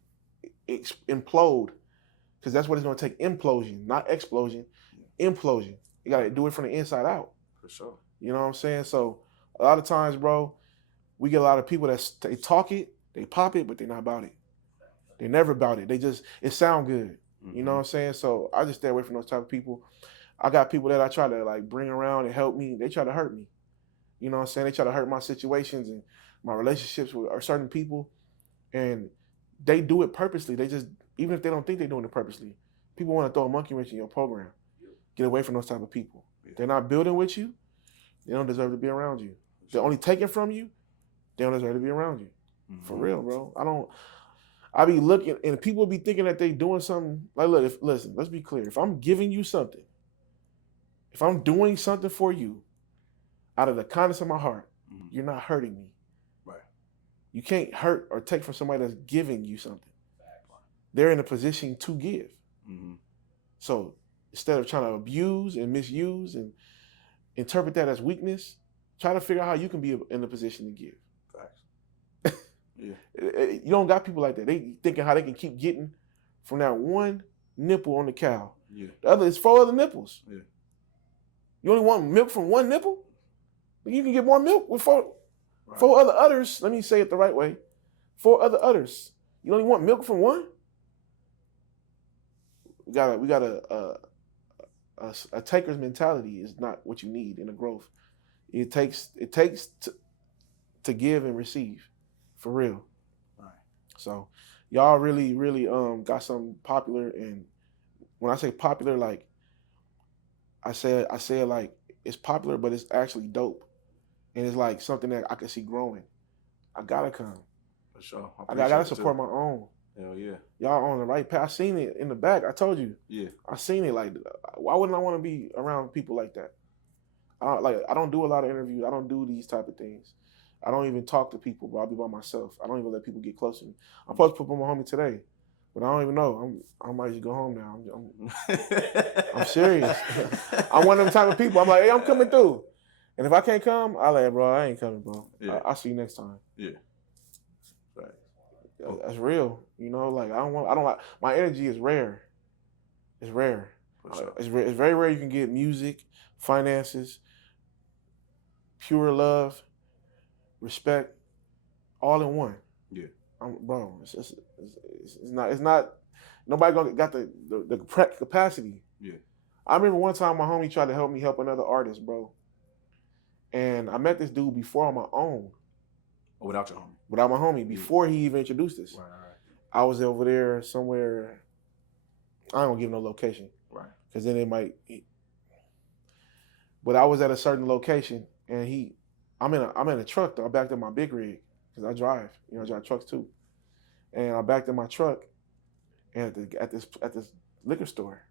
implode? Because that's what it's going to take, implosion, not explosion, implosion. You got to do it from the inside out. For sure. You know what I'm saying? So a lot of times, bro, we get a lot of people that they talk it, they pop it, but they're not about it. They're never about it. It sound good. Mm-hmm. You know what I'm saying? So I just stay away from those type of people. I got people that I try to like bring around and help me. They try to hurt me. You know what I'm saying? They try to hurt my situations and my relationships with certain people. And they do it purposely. They just, even if they don't think they're doing it purposely, people want to throw a monkey wrench in your program. Get away from those type of people. Yeah. They're not building with you. They don't deserve to be around you. They're only taking from you. They don't deserve to be around you. Mm-hmm. For real, bro. I be looking, and people be thinking that they doing something. Like, look, listen, let's be clear. If I'm giving you something, if I'm doing something for you out of the kindness of my heart, mm-hmm. you're not hurting me. Right. You can't hurt or take from somebody that's giving you something. They're in a position to give. Mm-hmm. So instead of trying to abuse and misuse and interpret that as weakness, try to figure out how you can be in a position to give. Facts. Yeah. You don't got people like that. They thinking how they can keep getting from that one nipple on the cow. Yeah. The other is 4 other nipples. Yeah. You only want milk from one nipple? You can get more milk with 4 other udders. Let me say it the right way. 4 other udders. You only want milk from one? We got a taker's mentality is not what you need in a growth. It takes to give and receive, for real. Right. So y'all really got something popular, and when I say popular, like I say it like it's popular, but it's actually dope, and it's like something that I can see growing. I gotta come. For sure. I gotta support my own. Hell yeah. Y'all on the right path. I seen it in the back. I told you. Yeah. I seen it. Like, why wouldn't I want to be around people like that? I don't do a lot of interviews. I don't do these type of things. I don't even talk to people, bro. I'll be by myself. I don't even let people get close to me. I'm supposed to put my homie today, but I don't even know. I might just go home now. I'm serious. I'm one of them type of people. I'm like, hey, I'm coming through. And if I can't come, I'll like, bro, I ain't coming, bro. Yeah. I'll see you next time. Yeah. Right. That's real. You know, like I don't like, my energy is rare. It's rare. For sure. It's very rare you can get music, finances, pure love, respect, all in one. Yeah. Bro, it's not nobody got the capacity. Yeah. I remember one time my homie tried to help me help another artist, bro. And I met this dude before on my own. Oh, without your homie? Without my homie, before he even introduced us. Right. I was over there somewhere, I don't give no location. Right. Because then it might, but I was at a certain location, and I'm in a truck though. I backed up my big rig, because I drive. You know, I drive trucks too. And I backed up my truck and at this liquor store.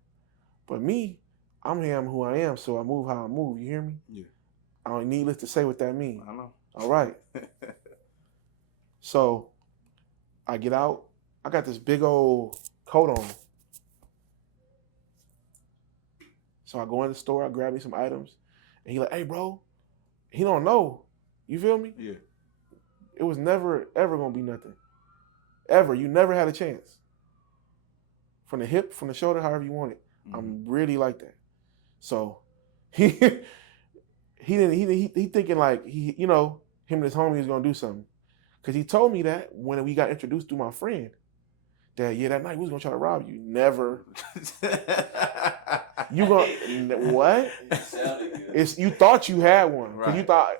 But me, I'm who I am, so I move how I move. You hear me? Yeah. I don't needless to say what that means. I know. All right. So I get out. I got this big old coat on. So I go in the store, I grab me some items, and he like, hey, bro, he don't know. You feel me? Yeah. It was never, ever going to be nothing. Ever. You never had a chance. From the hip, from the shoulder, however you want it. Mm-hmm. I'm really like that. So he thinking like, him and his homie is going to do something. Because he told me that when we got introduced through my friend, that night we was going to try to rob you. Never. You what? You thought you had one. Right.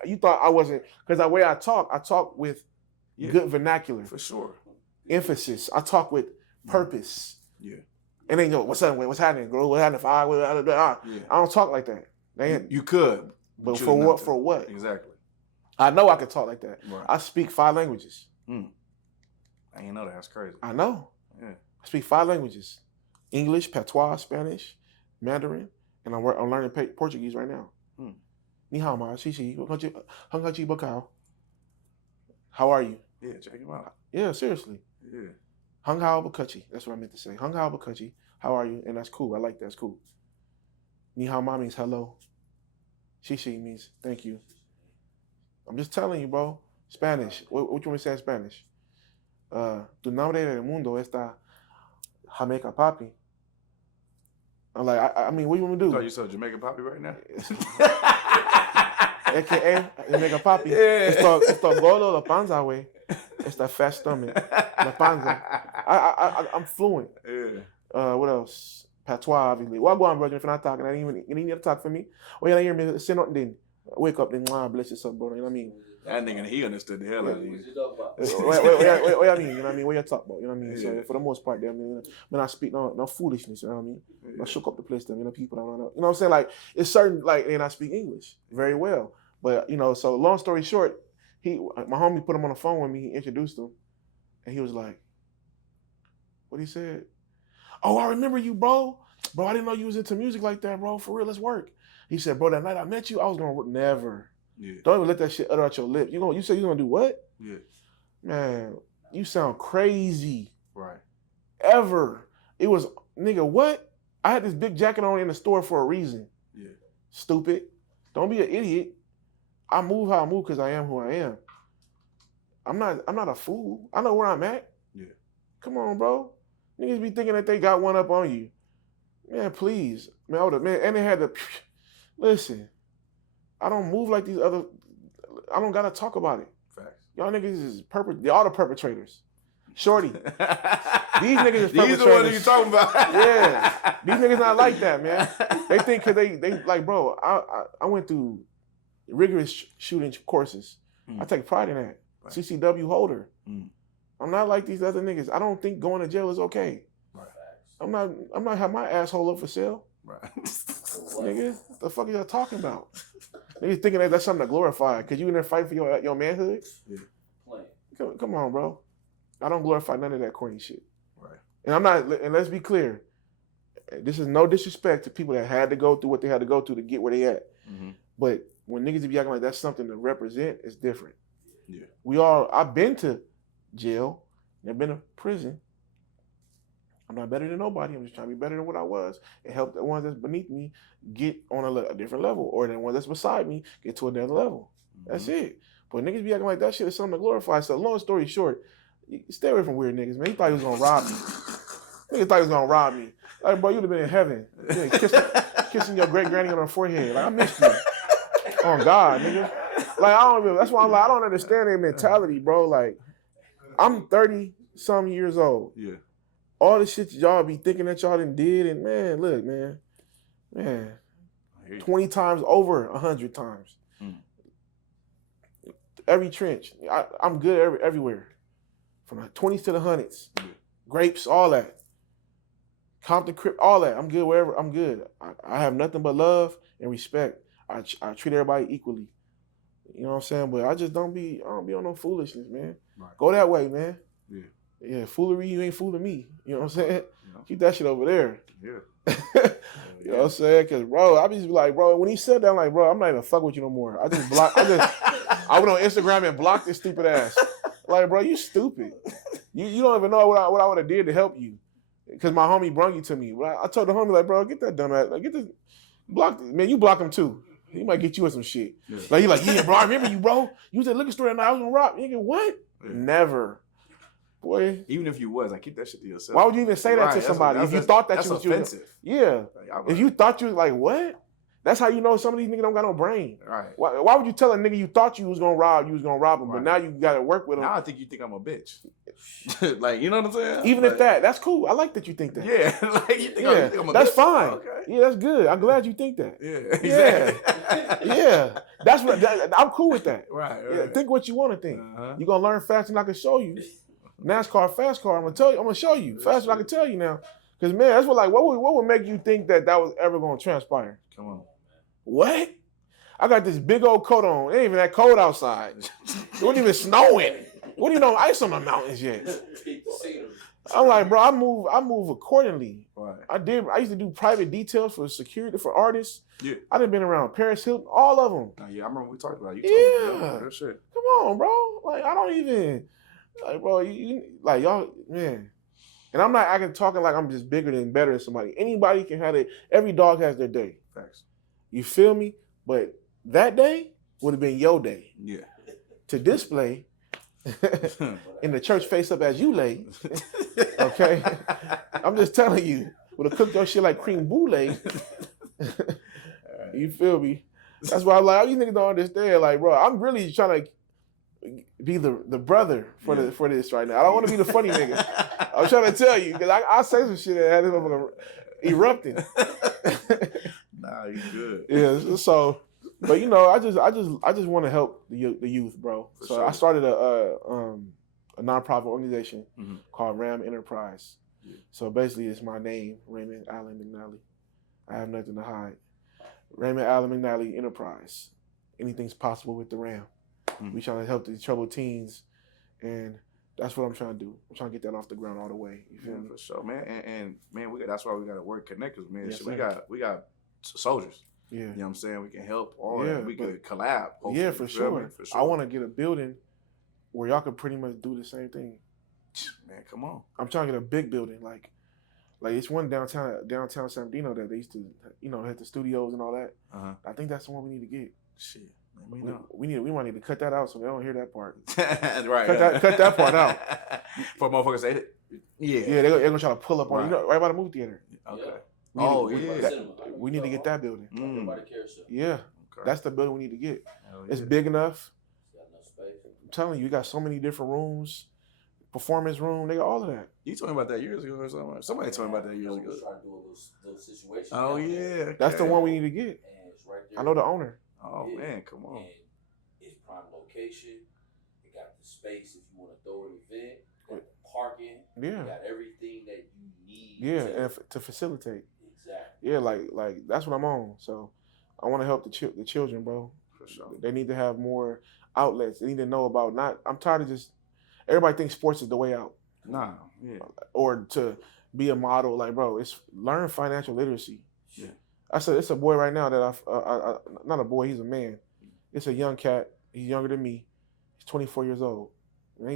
You thought I wasn't, because the way I talk with good vernacular. For sure. Emphasis. I talk with purpose. Yeah. And then what's up? What's happening, girl? What happened? I don't talk like that. You could. But for what? For what? Exactly. I know I can talk like that. Right. I speak 5 languages. I didn't know that. That's crazy. I know. Yeah. I speak 5 languages: English, Patois, Spanish, Mandarin, and I'm learning Portuguese right now. Ni hao ma, xixi, hanghachi bakao. How are you? Yeah, check him out. Yeah, seriously. Yeah. Hung hao bakachi. That's what I meant to say. Hung hao bakachi. How are you? And that's cool. I like that. That's cool. Ni hao ma means hello. Shishi means thank you. I'm just telling you, bro. Spanish. What you want me to say in Spanish? Tu nombre del mundo está Jamaica Papi. I'm like, I mean, what you want me to do? So you saw Jamaican Poppy right now? AKA Jamaica Papi. Yeah. Esto gordo la panza, way. It's that fat stomach. La panza. I'm fluent. Yeah. What else? Patois, obviously. Well, go on, brother. If you're not talking, you need to talk for me. Well, you don't hear me say nothing then. Wake up, then, bless yourself, bro. You know what I mean? That nigga, he understood the hell out of you. What I mean? You know what I mean? What you talk about? You know what I mean? Yeah. So for the most part, I mean, when I speak no foolishness, you know what I mean? Yeah. I shook up the place, them, you know, people don't know. You know what I'm saying? Like, it's certain, like, and I speak English very well. But, you know, so long story short, my homie put him on the phone with me, he introduced him, and he was like, what he said? Oh, I remember you, bro. Bro, I didn't know you was into music like that, bro. For real, let's work. He said, bro, that night I met you, I was gonna never. Yeah. Don't even let that shit utter out your lips. You say you're gonna do what? Yeah. Man, you sound crazy. Right. Ever. It was, nigga, what? I had this big jacket on in the store for a reason. Yeah. Stupid. Don't be an idiot. I move how I move because I am who I am. I'm not a fool. I know where I'm at. Yeah. Come on, bro. Niggas be thinking that they got one up on you. Man, please. Man, and they had to, listen, I don't move like these other, I don't gotta talk about it. Facts. Y'all niggas is they're all the perpetrators. Shorty. These niggas is perpetrators. These the ones you talking about. Yeah. These niggas not like that, man. They think because they like, bro, I went through rigorous shooting courses. I take pride in that. Right. CCW holder. I'm not like these other niggas. I don't think going to jail is okay. Right. I'm not have my asshole up for sale. Right. Nigga, what the fuck are y'all talking about? Niggas thinking that's something to glorify. Cause you in there fighting for your manhood? Yeah. Come on, bro. I don't glorify none of that corny shit. Right. And let's be clear. This is no disrespect to people that had to go through what they had to go through to get where they at. Mm-hmm. But when niggas be acting like that's something to represent, it's different. Yeah. I've been to jail. I've been to prison. I'm not better than nobody. I'm just trying to be better than what I was and help the ones that's beneath me get on a different level, or the ones that's beside me get to another level. Mm-hmm. That's it. But niggas be acting like that shit is something to glorify. So long story short, stay away from weird niggas, man. He thought he was gonna rob me. Nigga thought he was gonna rob me. Like, bro, you'd have been in heaven. Kissing your great granny on her forehead. Like, I missed you. Oh God, nigga. Like, that's why I'm like, I don't understand their mentality, bro. Like, I'm 30-some years old. Yeah. All the shit y'all be thinking that y'all done did, and man, look, man, 20 times over 100 times. Every trench. I'm good everywhere. From the 20s to the 100s. Grapes, all that. Compton, Crip, all that. I'm good wherever. I'm good. I have nothing but love and respect. I treat everybody equally. You know what I'm saying? But I don't be on no foolishness, man. Right. Go that way, man. Yeah. Yeah, foolery, you ain't fooling me. You know what I'm saying? Yeah. Keep that shit over there. Yeah. You know what I'm saying? Because, bro, I be like, bro, when he said that, I'm like, bro, I'm not even fucking with you no more. I went on Instagram and blocked this stupid ass. Like, bro, you stupid. You don't even know what I would have did to help you. Because my homie brung you to me. I told the homie, like, bro, get that dumb ass. Like, get this. Block. Man, you block him too. He might get you with some shit. Yeah. Like, he like, yeah, bro, I remember you, bro. You was at the liquor store that night. I was gonna rob. Nigga, what? Yeah. Never. Boy. Even if you was, like, keep that shit to yourself. Why would you even say that to somebody if you thought that that's you was offensive? Yeah. Like, if you thought you was like, what? That's how you know some of these niggas don't got no brain. Right. Why would you tell a nigga you thought you was gonna rob him, right. But now you gotta work with him? Now I think you think I'm a bitch. Like, you know what I'm saying? Even if that's cool. I like that you think that. Yeah. Like, you think I'm a that's bitch? Fine. Okay. Yeah, that's good. I'm glad you think that. Yeah. Exactly. Yeah. That's what I'm cool with that. Right. Yeah, think what you want to think. You're gonna learn faster than I can show you. NASCAR, fast car. I'm gonna show you faster than I can tell you now. Because man, that's what would make you think that was ever gonna transpire? Come on. What? I got this big old coat on. It ain't even that cold outside. It wasn't even snowing. What do you know? Ice on the mountains yet. I'm like, bro, I move accordingly. Right. I used to do private details for security for artists. Yeah. I done been around Paris Hilton, all of them. Yeah, I remember we talked about it. You told me that shit. Come on, bro. Like, I don't even, like, bro, you like, y'all, man. And I'm not talking like I'm just bigger than better than somebody. Anybody can have it. Every dog has their day. Facts. You feel me? But that day would have been your day Yeah. to display in the church face up as you lay. Okay? I'm just telling you, would have cooked your shit like cream brulee. You feel me? That's why I'm like, all you niggas don't understand. Like, bro, I'm really trying to be the brother for this right now. I don't want to be the funny nigga. I'm trying to tell you because I say some shit that had this erupting. Nah, you good. Yeah. So, but you know, I just want to help the youth, bro. For so sure. I started a nonprofit organization called Ram Enterprise. Yeah. So basically, it's my name, Raymond Alan McNally. I have nothing to hide. Raymond Alan McNally Enterprise. Anything's possible with the Ram. We trying to help the troubled teens, and that's what I'm trying to do. I'm trying to get that off the ground all the way. You feel me? For sure, man. And man, that's why we got to work connectors, man. Yes, So we got soldiers. Yeah. You know what I'm saying? We can help all that. We could collab. Yeah, for sure. For sure. I want to get a building where y'all could pretty much do the same thing. Man, come on. I'm trying to get a big building, like it's one downtown San Bernardino that they used to, hit the studios and all that. I think that's the one we need to get. Shit. Let me know. We might need to cut that out so they don't hear that part. Right. Cut that part out. For motherfuckers say it. Yeah. Yeah, they're gonna try to pull up on right by the movie theater. Okay. We need to get that building. Yeah. Okay. That's the building we need to get. Hell It's yeah. big enough. It's got enough space. I'm telling you, you got so many different rooms, performance room. They got all of that. You told me about that years ago or something. Somebody told me about that years I ago. was trying to do a little situation. Oh down there, yeah. Okay. That's the one we need to get. And it's right there. I know the owner. Oh man, come on. And it's prime location. It got the space if you want to throw an event. Got the parking. Yeah. It got everything that you need. Yeah, and to facilitate. Exactly. Yeah, like that's what I'm on. So I want to help the children, bro. For sure. They need to have more outlets. They need to know about I'm tired of just everybody thinks sports is the way out. Nah. Yeah. Or to be a model. Like, bro, it's learn financial literacy. Yeah. It's a boy right now that I not a boy, he's a man. It's a young cat. He's younger than me. He's 24 years old. And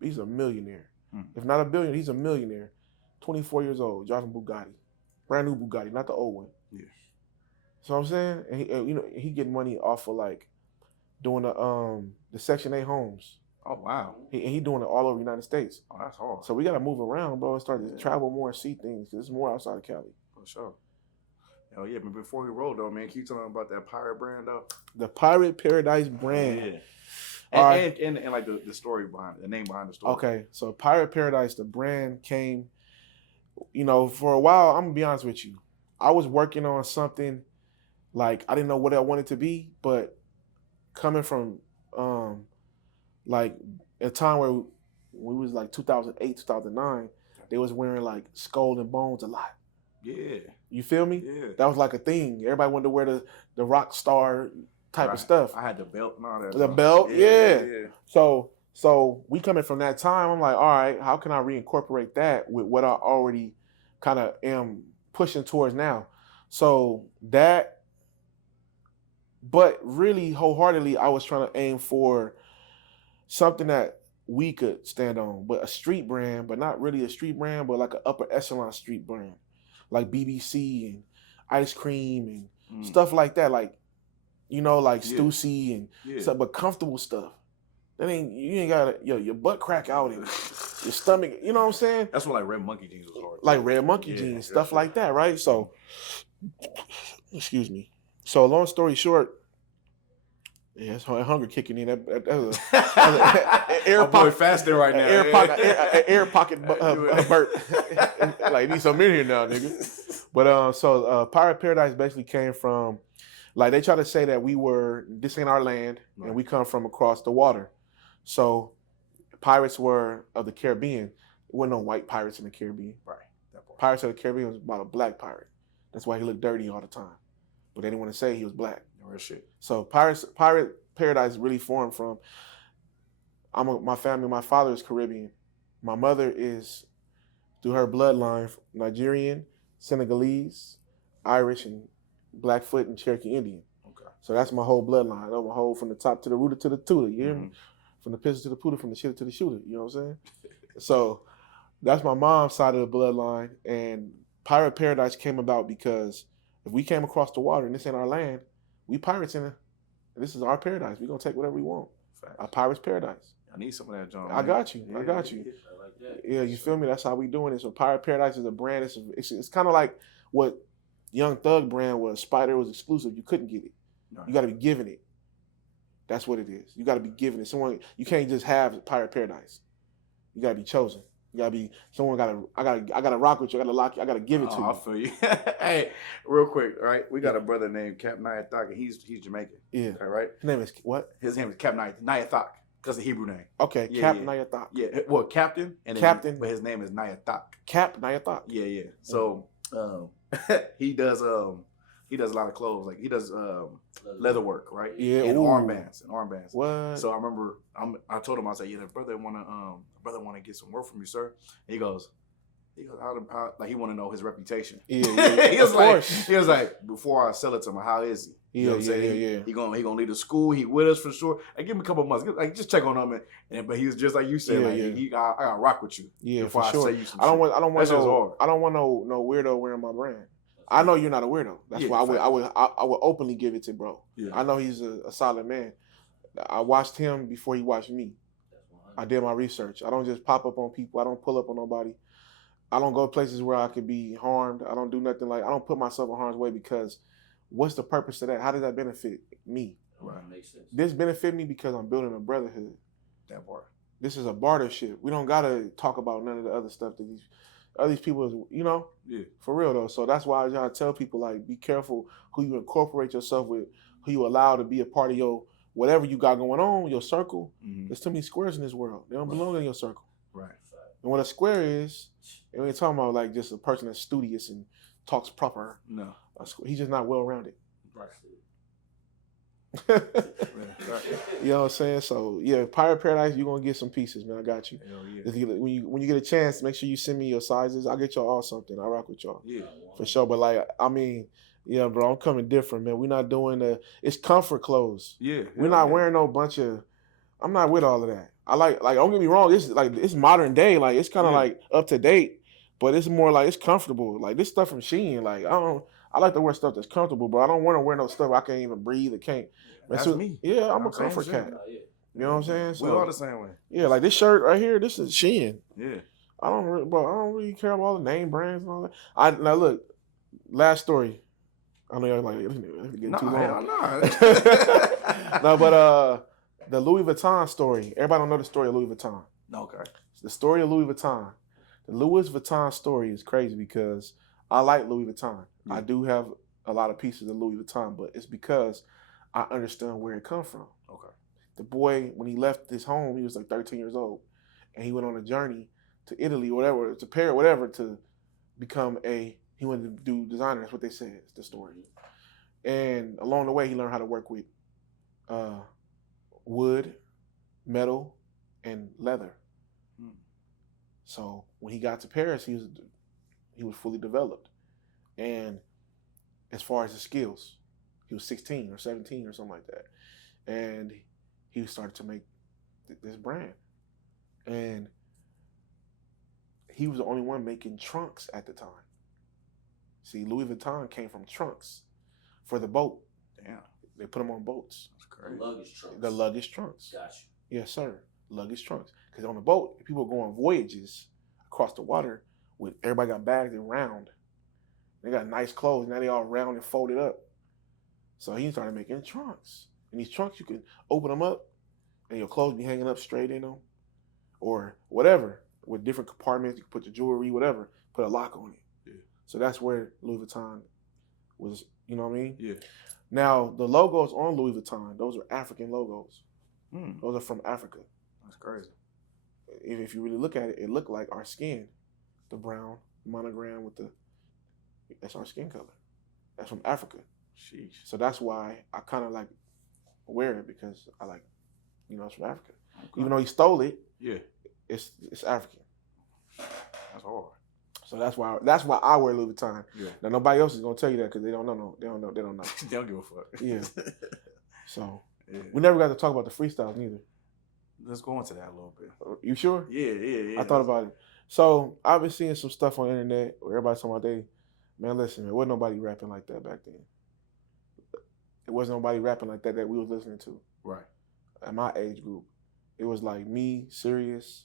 he's a millionaire. If not a billionaire, he's a millionaire. 24 years old, driving Bugatti. Brand new Bugatti, not the old one. Yeah. So I'm saying, and he getting money off of like doing the Section 8 homes. Oh wow. He doing it all over the United States. Oh, that's hard. So we gotta move around, bro, and start to travel more and see things because it's more outside of Cali. For sure. Oh yeah, but before we roll though, man, can you tell me about that pirate brand though? The Pirate Paradise brand. Yeah. All right. And like the story behind it, the name behind the story. Okay, so Pirate Paradise, the brand came, for a while, I'm going to be honest with you. I was working on something, like, I didn't know what I wanted to be, but coming from, like, a time where we was, like, 2008, 2009, they was wearing, like, Skull and Bones a lot. Yeah. You feel me? Yeah. That was, like, a thing. Everybody wanted to wear the rock star type of stuff. I had the belt and all that. The belt, yeah. So we coming from that time, I'm like, all right, how can I reincorporate that with what I already kind of am pushing towards now? So that, but really wholeheartedly, I was trying to aim for something that we could stand on, but a street brand, but not really a street brand, but like an upper echelon street brand, like BBC and ice cream and stuff like that, like, like Stussy and stuff, but comfortable stuff. That you ain't got your butt crack out and your stomach. You know what I'm saying? That's what like Red Monkey jeans was hard. Like Red Monkey jeans, stuff like that, right? So, excuse me. So long story short, it's Hunger kicking in. That air pocket fasting right now. Air pocket burp. Like need some in here now, nigga. But so Pirate Paradise basically came from. Like, they try to say that this ain't our land, and we come from across the water. So, pirates were of the Caribbean. There weren't no white pirates in the Caribbean. Right. Pirates of the Caribbean was about a black pirate. That's why he looked dirty all the time. But they didn't want to say he was black. Real shit. So, Pirate Paradise really formed from, my family, my father is Caribbean. My mother is, through her bloodline, Nigerian, Senegalese, Irish, and Blackfoot and Cherokee Indian. Okay. So that's my whole bloodline. I know my whole from the top to the rooter to the tutor. You hear me? From the pistol to the pooter, from the shitter to the shooter. You know what I'm saying? So that's my mom's side of the bloodline. And Pirate Paradise came about because If we came across the water and this ain't our land, we pirates in it. This is our paradise. We're gonna take whatever we want. Facts. A pirate's paradise. I need some of that, John. I got you. Yeah, I got you. I like that. Yeah, you feel me? That's how we doing it. So Pirate Paradise is a brand. It's kind of like what Young Thug brand was. Spider was exclusive. You couldn't get it. No. You got to be given it. That's what it is. You got to be given it. Someone, you can't just have Pirate Paradise. You got to be chosen. You got to be someone. I gotta rock with you. I gotta lock you. I gotta give it to you. I feel you. Hey, real quick, right? We got a brother named Cap Nayathak, and he's Jamaican. Yeah. All right. His name is what? His name is Cap Nayathak. That's the Hebrew name. Okay. Yeah, Cap yeah. Nayathak. Yeah. Well, Captain. And then, Captain. But his name is Nayathak. Cap Nayathak. Yeah, yeah. So he does a lot of clothes. Like he does leather work, right? Yeah. And Ooh. armbands. What? So I remember I told him, I said, yeah, the brother wanna get some work from you, sir. And he goes, how, like he want to know his reputation. Yeah. he was like, before I sell it to him, how is he? You know what I'm saying? Yeah. He gonna leave the school. He with us for sure. Like, give him a couple months. Like, just check on him. But he was just like you said. Yeah. I gotta rock with you. Yeah, before for sure. I say you some I don't shit. want no weirdo wearing my brand. I know you're not a weirdo. That's why I would openly give it to bro. Yeah. I know he's a solid man. I watched him before he watched me. I did my research. I don't just pop up on people. I don't pull up on nobody. I don't go places where I could be harmed. I don't do nothing I don't put myself in harm's way because what's the purpose of that? How does that benefit me? Right. Makes sense. This benefit me because I'm building a brotherhood. That part. This is a bartership. We don't gotta talk about none of the other stuff that these people, Yeah. for real though. So that's why I try to tell people like, be careful who you incorporate yourself with, who you allow to be a part of your whatever you got going on, your circle. Mm-hmm. There's too many squares in this world. They don't belong in your circle. Right. And what a square is, and we ain't talking about like just a person that's studious and talks proper. No. He's just not well rounded. Right. You know what I'm saying? So yeah, Pirate Paradise, you're gonna get some pieces, man. I got you. Hell yeah. When you get a chance, make sure you send me your sizes. I'll get y'all all something. I rock with y'all. Yeah. For sure. But like, I mean, yeah, bro, I'm coming different, man. We're not doing it's comfort clothes. Yeah. We're not wearing no bunch of. I'm not with all of that. I like don't get me wrong. It's modern day. Like it's kind of like up to date, but it's more like it's comfortable. Like this stuff from Shein. Like I like to wear stuff that's comfortable, but I don't want to wear no stuff I can't even breathe. It can't. That's me. Yeah, I'm a comfort cat. Yeah. You know what I'm saying? So, we all the same way. Yeah, like this shirt right here. This is Shein. Yeah. I don't really care about all the name brands and all that. Now look, last story. I know y'all like it's getting too long. No, but the Louis Vuitton story. Everybody don't know the story of Louis Vuitton. Okay. The story of Louis Vuitton. The Louis Vuitton story is crazy because I like Louis Vuitton. Yeah. I do have a lot of pieces of Louis Vuitton, but it's because I understand where it come from. Okay. The boy, when he left his home, he was like 13 years old, and he went on a journey to Italy, whatever, to Paris, whatever, to become he wanted to do designer. That's what they said. It's the story. And along the way, he learned how to work with wood, metal, and leather. So when he got to Paris, he was fully developed. And as far as his skills, he was 16 or 17 or something like that. And he started to make this brand. And he was the only one making trunks at the time. See, Louis Vuitton came from trunks for the boat. Damn. They put them on boats. That's crazy. Luggage trunks. The luggage trunks. Gotcha. Yes, sir. Luggage trunks. Because on the boat, people go on voyages across the water with everybody got bags and round. They got nice clothes. Now they all round and folded up. So he started making trunks. And these trunks, you can open them up and your clothes be hanging up straight in them. Or whatever. With different compartments. You can put your jewelry, whatever. Put a lock on it. Yeah. So that's where Louis Vuitton was, you know what I mean? Yeah. Now, the logos on Louis Vuitton, those are African logos. Those are from Africa. That's crazy. If you really look at it, it looked like our skin. The brown monogram that's our skin color. That's from Africa. Sheesh. So that's why I kind of like wear it because I like, it's from Africa. Okay. Even though he stole it, yeah, it's African. That's hard. So that's why I wear Louis Vuitton. Yeah. Now nobody else is gonna tell you that because they don't know. They don't know. They don't give a fuck. Yeah. So yeah. We never got to talk about the freestyles neither. Let's go into that a little bit. You sure? Yeah. I thought about it. So I've been seeing some stuff on the internet where everybody's talking about Man, listen, man, wasn't nobody rapping like that back then. It wasn't nobody rapping like that we was listening to. Right. At my age group. It was like me, Serious.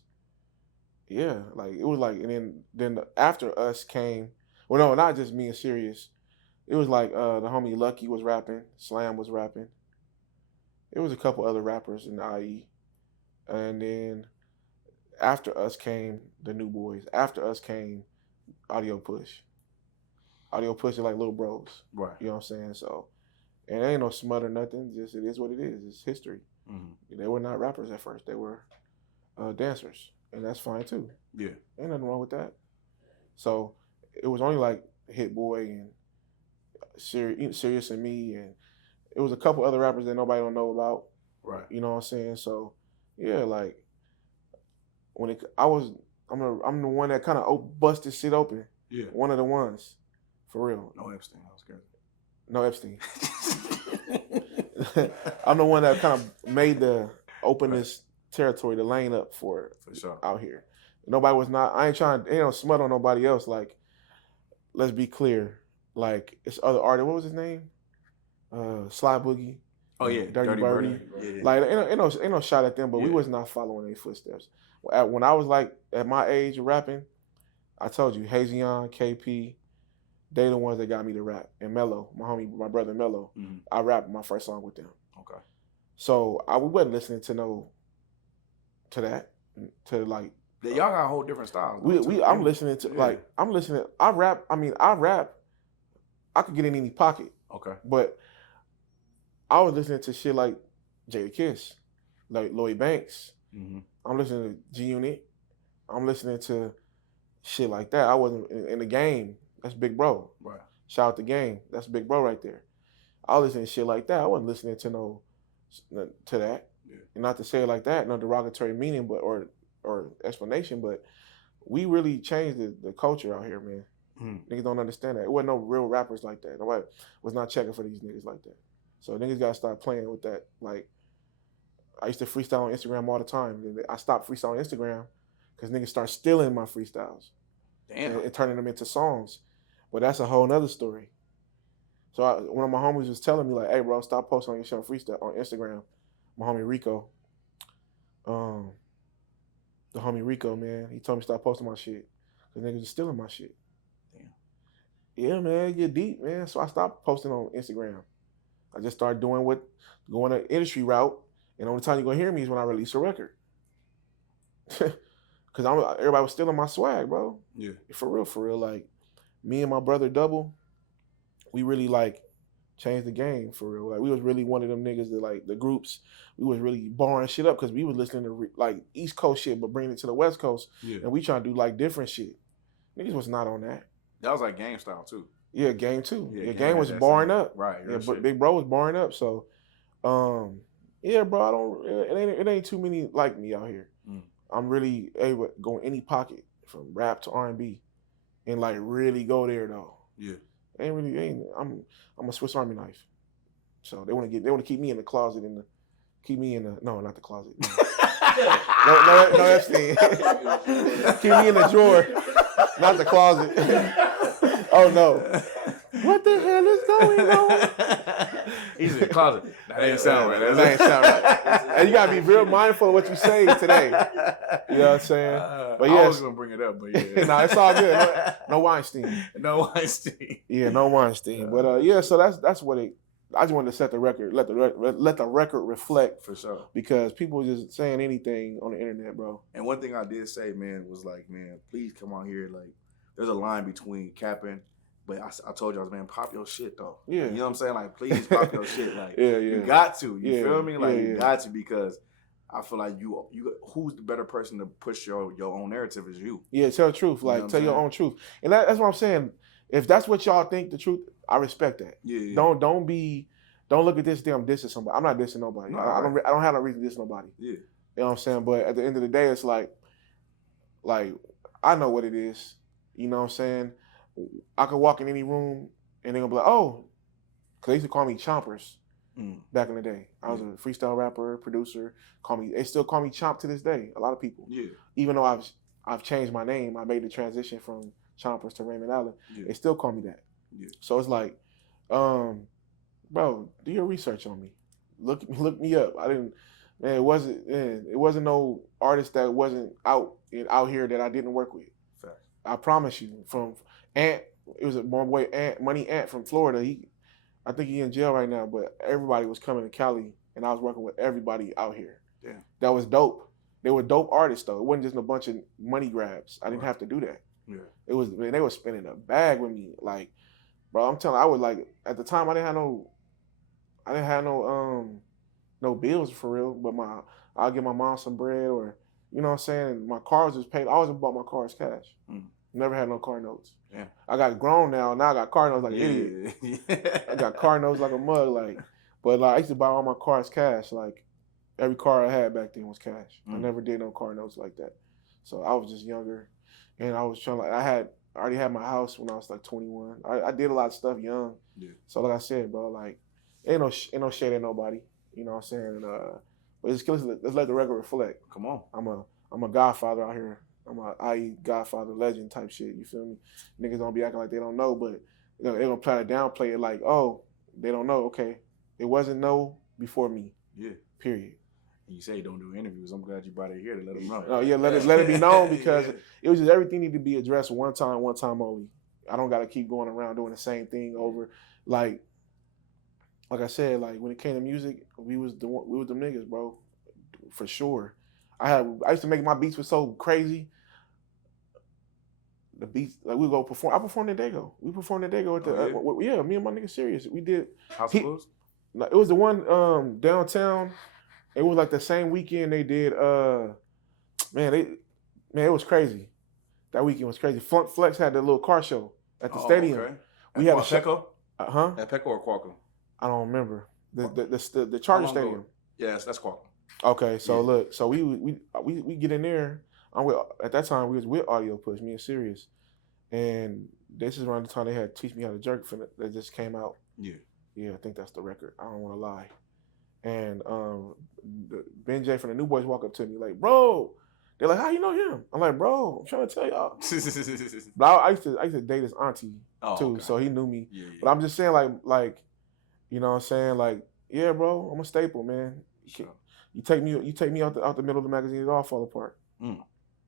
Yeah, like it was like, and then after us came, well, no, not just me and Serious. It was like the homie Lucky was rapping, Slam was rapping. It was a couple other rappers in the IE, and then after us came the New Boys. After us came Audio Push. Audio Push are like little bros. Right. You know what I'm saying? So, and ain't no smut or nothing. Just it is what it is. It's history. They were not rappers at first. They were dancers, and that's fine too. Yeah. Ain't nothing wrong with that. So it was only like Hit Boy and Serious and me, and it was a couple other rappers that nobody don't know about. Right. You know what I'm saying? So yeah, like when I'm the one that kind of busted shit open. Yeah. One of the ones, for real. No Epstein. I was scared. No Epstein. I'm the one that kind of made the open this territory, the lane up for it. For sure. Out here. Nobody was not, I ain't trying to, smut on nobody else. Like, let's be clear. Like, it's other artists. What was his name? Sly Boogie. Oh yeah, Dirty Birdie. Yeah. Like, ain't no shot at them, but we was not following their footsteps. When I was like at my age of rapping, I told you, Hazion, KP, they the ones that got me to rap. And Mello, my brother Mello, I rapped my first song with them. Okay. So we wasn't listening to that. Y'all got a whole different style. I'm listening to I rap. I could get in any pocket. Okay. But I was listening to shit like Jada Kiss, like Lloyd Banks. I'm listening to G Unit. I'm listening to shit like that. I wasn't in the Game. That's Big Bro. Right. Shout out the Game. That's Big Bro right there. I was listening to shit like that. I wasn't listening to that. Yeah. And not to say it like that, no derogatory meaning, but or explanation, but we really changed the culture out here, man. Niggas don't understand that. It wasn't no real rappers like that. Nobody was not checking for these niggas like that. So niggas gotta start playing with that. Like, I used to freestyle on Instagram all the time. I stopped freestyling on Instagram because niggas start stealing my freestyles. Damn. And turning them into songs. But that's a whole nother story. So one of my homies was telling me, like, hey, bro, stop posting on your show freestyle on Instagram. My homie Rico. The homie Rico, man, he told me stop posting my shit because niggas are stealing my shit. Damn. Yeah, man, get deep, man. So I stopped posting on Instagram. I just started going the industry route, and the only time you're gonna hear me is when I release a record. Cause everybody was stealing my swag, bro. Yeah. For real. Like, me and my brother Double, we really like changed the game for real. Like, we was really one of them niggas that, like, the groups, we was really barring shit up because we was listening to like East Coast shit, but bringing it to the West Coast. Yeah. And we trying to do like different shit. Niggas was not on that. That was like Game style too. Yeah, Game too. Yeah, Game had was that barring same- up. Right. Yeah, but Big Bro was barring up. So, yeah, bro, it ain't too many like me out here. I'm really able to go in any pocket from rap to R&B and like really go there though. Yeah. I'm a Swiss Army knife. So they want to keep me in the closet no, not the closet. No Epstein. Keep me in the drawer, not the closet. Oh no. What the hell is going on? He's in the closet. That ain't sound right. That ain't sound right. And you gotta be real mindful of what you say today. You know what I'm saying? But yeah, I was gonna bring it up, but yeah. No, it's all good. No Weinstein. No Weinstein. Yeah, no Weinstein. But yeah, so that's what it. I just wanted to set the record, let the record reflect, For sure. because people just saying anything on the internet, bro. And one thing I did say, man, was like, man, please come on here. Like, there's a line between capping, but I told y'all, man, pop your shit though. Yeah. You know what I'm saying? Like, please pop your shit. Like, Yeah. you got to. You Yeah, feel me? Like, yeah. you got to, because I feel like you who's the better person to push your own narrative is you. Yeah, tell the truth. You know Like, what tell I'm your saying? own truth. And that's what I'm saying. If that's what y'all think the truth, I respect that. Yeah. Don't look at this damn dissing somebody. I'm not dissing nobody. No, I don't have no reason to diss nobody. Yeah. You know what I'm saying? But at the end of the day, it's like I know what it is. You know what I'm saying? I could walk in any room and they're gonna be like, oh, because they used to call me Chompers back in the day. I was a freestyle rapper, producer. They still call me Chomp to this day. A lot of people. Yeah. Even though I've changed my name, I made the transition from chompers to Raymond Alan. Yeah. They still call me that. Yeah. So it's like, bro, do your research on me. Look me up. It wasn't no artist that wasn't out here that I didn't work with. Fact. I promise you. From Ant, it was my boy Money Ant from Florida. I think he's in jail right now, but everybody was coming to Cali, and I was working with everybody out here. Yeah. That was dope. They were dope artists though. It wasn't just a bunch of money grabs. I didn't have to do that. Yeah. It was, man, they were spinning a bag with me. Like, bro, I'm telling you, I was like, at the time I didn't have no bills for real, but I'll give my mom some bread, or you know what I'm saying? My cars was paid. I always bought my cars cash. Never had no car notes. Yeah. I got grown now I got car notes like an idiot. I got car notes like a mug, but I used to buy all my cars cash. Like, every car I had back then was cash. I never did no car notes like that. So I was just younger, and I was trying. I already had my house when I was like 21. I did a lot of stuff young. Yeah. So like I said, bro, like ain't no shade at nobody. You know what I'm saying? But let's let the record reflect. Come on. I'm a godfather out here. I'm a i.e. godfather legend type shit. You feel me? Niggas don't be acting like they don't know, but they're gonna try to downplay it like, oh, they don't know. Okay, it wasn't no before me. Yeah. Period. And you say you don't do interviews. I'm glad you brought it here to let them know. Oh yeah, let it be known, because it was just everything needed to be addressed one time only. I don't gotta keep going around doing the same thing over. Like I said, like when it came to music, we was the niggas, bro, for sure. I used to make my beats was so crazy. The beats, like we go perform. I performed in Dago. We performed in Dago at the me and my nigga Serious. We did House of Blues. It was the one downtown. It was like the same weekend they did. It was crazy. That weekend was crazy. Funk Flex had the little car show at the stadium. Okay. We had a Pecco? At Pecco or Qualcomm? I don't remember. The Charger Stadium. Yes, that's Qualcomm. Okay, so look, so we get in there. At that time we was with Audio Push, me and Serious, and this is around the time they had Teach Me How to Jerk that just came out. Yeah, I think that's the record. I don't want to lie. And Ben J from the New Boys walk up to me like, bro. They're like, how you know him? I'm like, bro, I'm trying to tell y'all. But I used to date his auntie too, so he knew me. Yeah. But I'm just saying, like, you know what I'm saying? Like, yeah, bro, I'm a staple, man. Sure. You take me out the middle of the magazine, it all fall apart.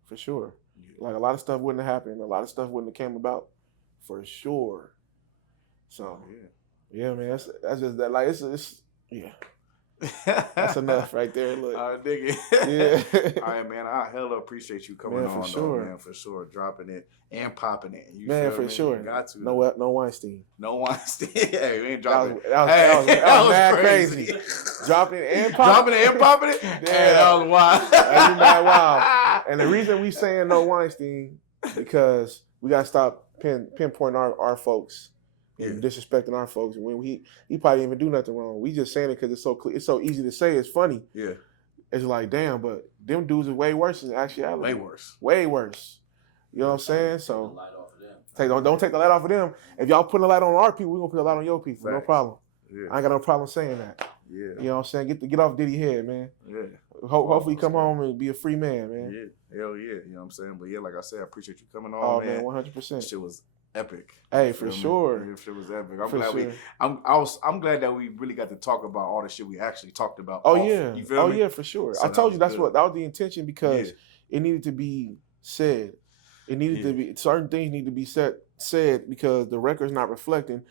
For sure. Yeah. Like a lot of stuff wouldn't have happened. A lot of stuff wouldn't have came about. For sure. So yeah, man, that's just that. Like it's yeah. That's enough right there. Look, I dig it. Yeah. All right, man. I hella appreciate you coming on, sure. Man, for sure, dropping it and popping it. You man, for me? sure. You got to. No Weinstein. No Weinstein. Hey, we ain't dropping it. That was mad crazy. Dropping it and popping it. Yeah, that was wild. That was mad wild. And the reason we saying no Weinstein because we gotta stop pinpointing our folks. And disrespecting our folks. When he probably didn't even do nothing wrong. We just saying it because it's so easy to say. It's funny. Yeah. It's like, damn, but them dudes are way worse in actuality. Way worse. You know what I'm saying? So don't take the light off of them. If y'all putting the light on our people, we gonna put the light on your people. Facts. No problem. Yeah. I ain't got no problem saying that. Yeah. You know what I'm saying? Get off Diddy head, man. Yeah. Hopefully come home and be a free man, man. Yeah. Hell yeah. You know what I'm saying? But yeah, like I said, I appreciate you coming on, man. 100%. Shit was epic. Hey, for sure. It was epic. I'm glad that we really got to talk about all the shit we actually talked about. You feel me? Yeah, for sure. So I told you that was the intention because it needed to be said. It needed to be certain things need to be said because the record's not reflecting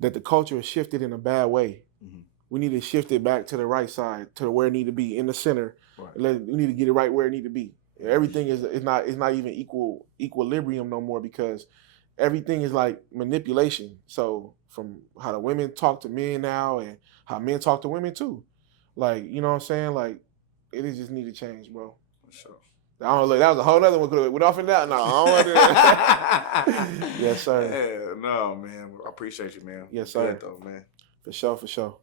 that the culture has shifted in a bad way. Mm-hmm. We need to shift it back to the right side, to where it need to be, in the center. Right. We need to get it right where it need to be. Everything is not even equilibrium no more because everything is like manipulation. So from how the women talk to men now and how men talk to women too. Like, you know what I'm saying? Like, it just need to change, bro. For sure. I don't know, look, that was a whole other one. Could have went off and down. No, I don't want to do that. Yes, sir. Yeah, no, man. I appreciate you, man. Yes, sir. Good though, man. For sure.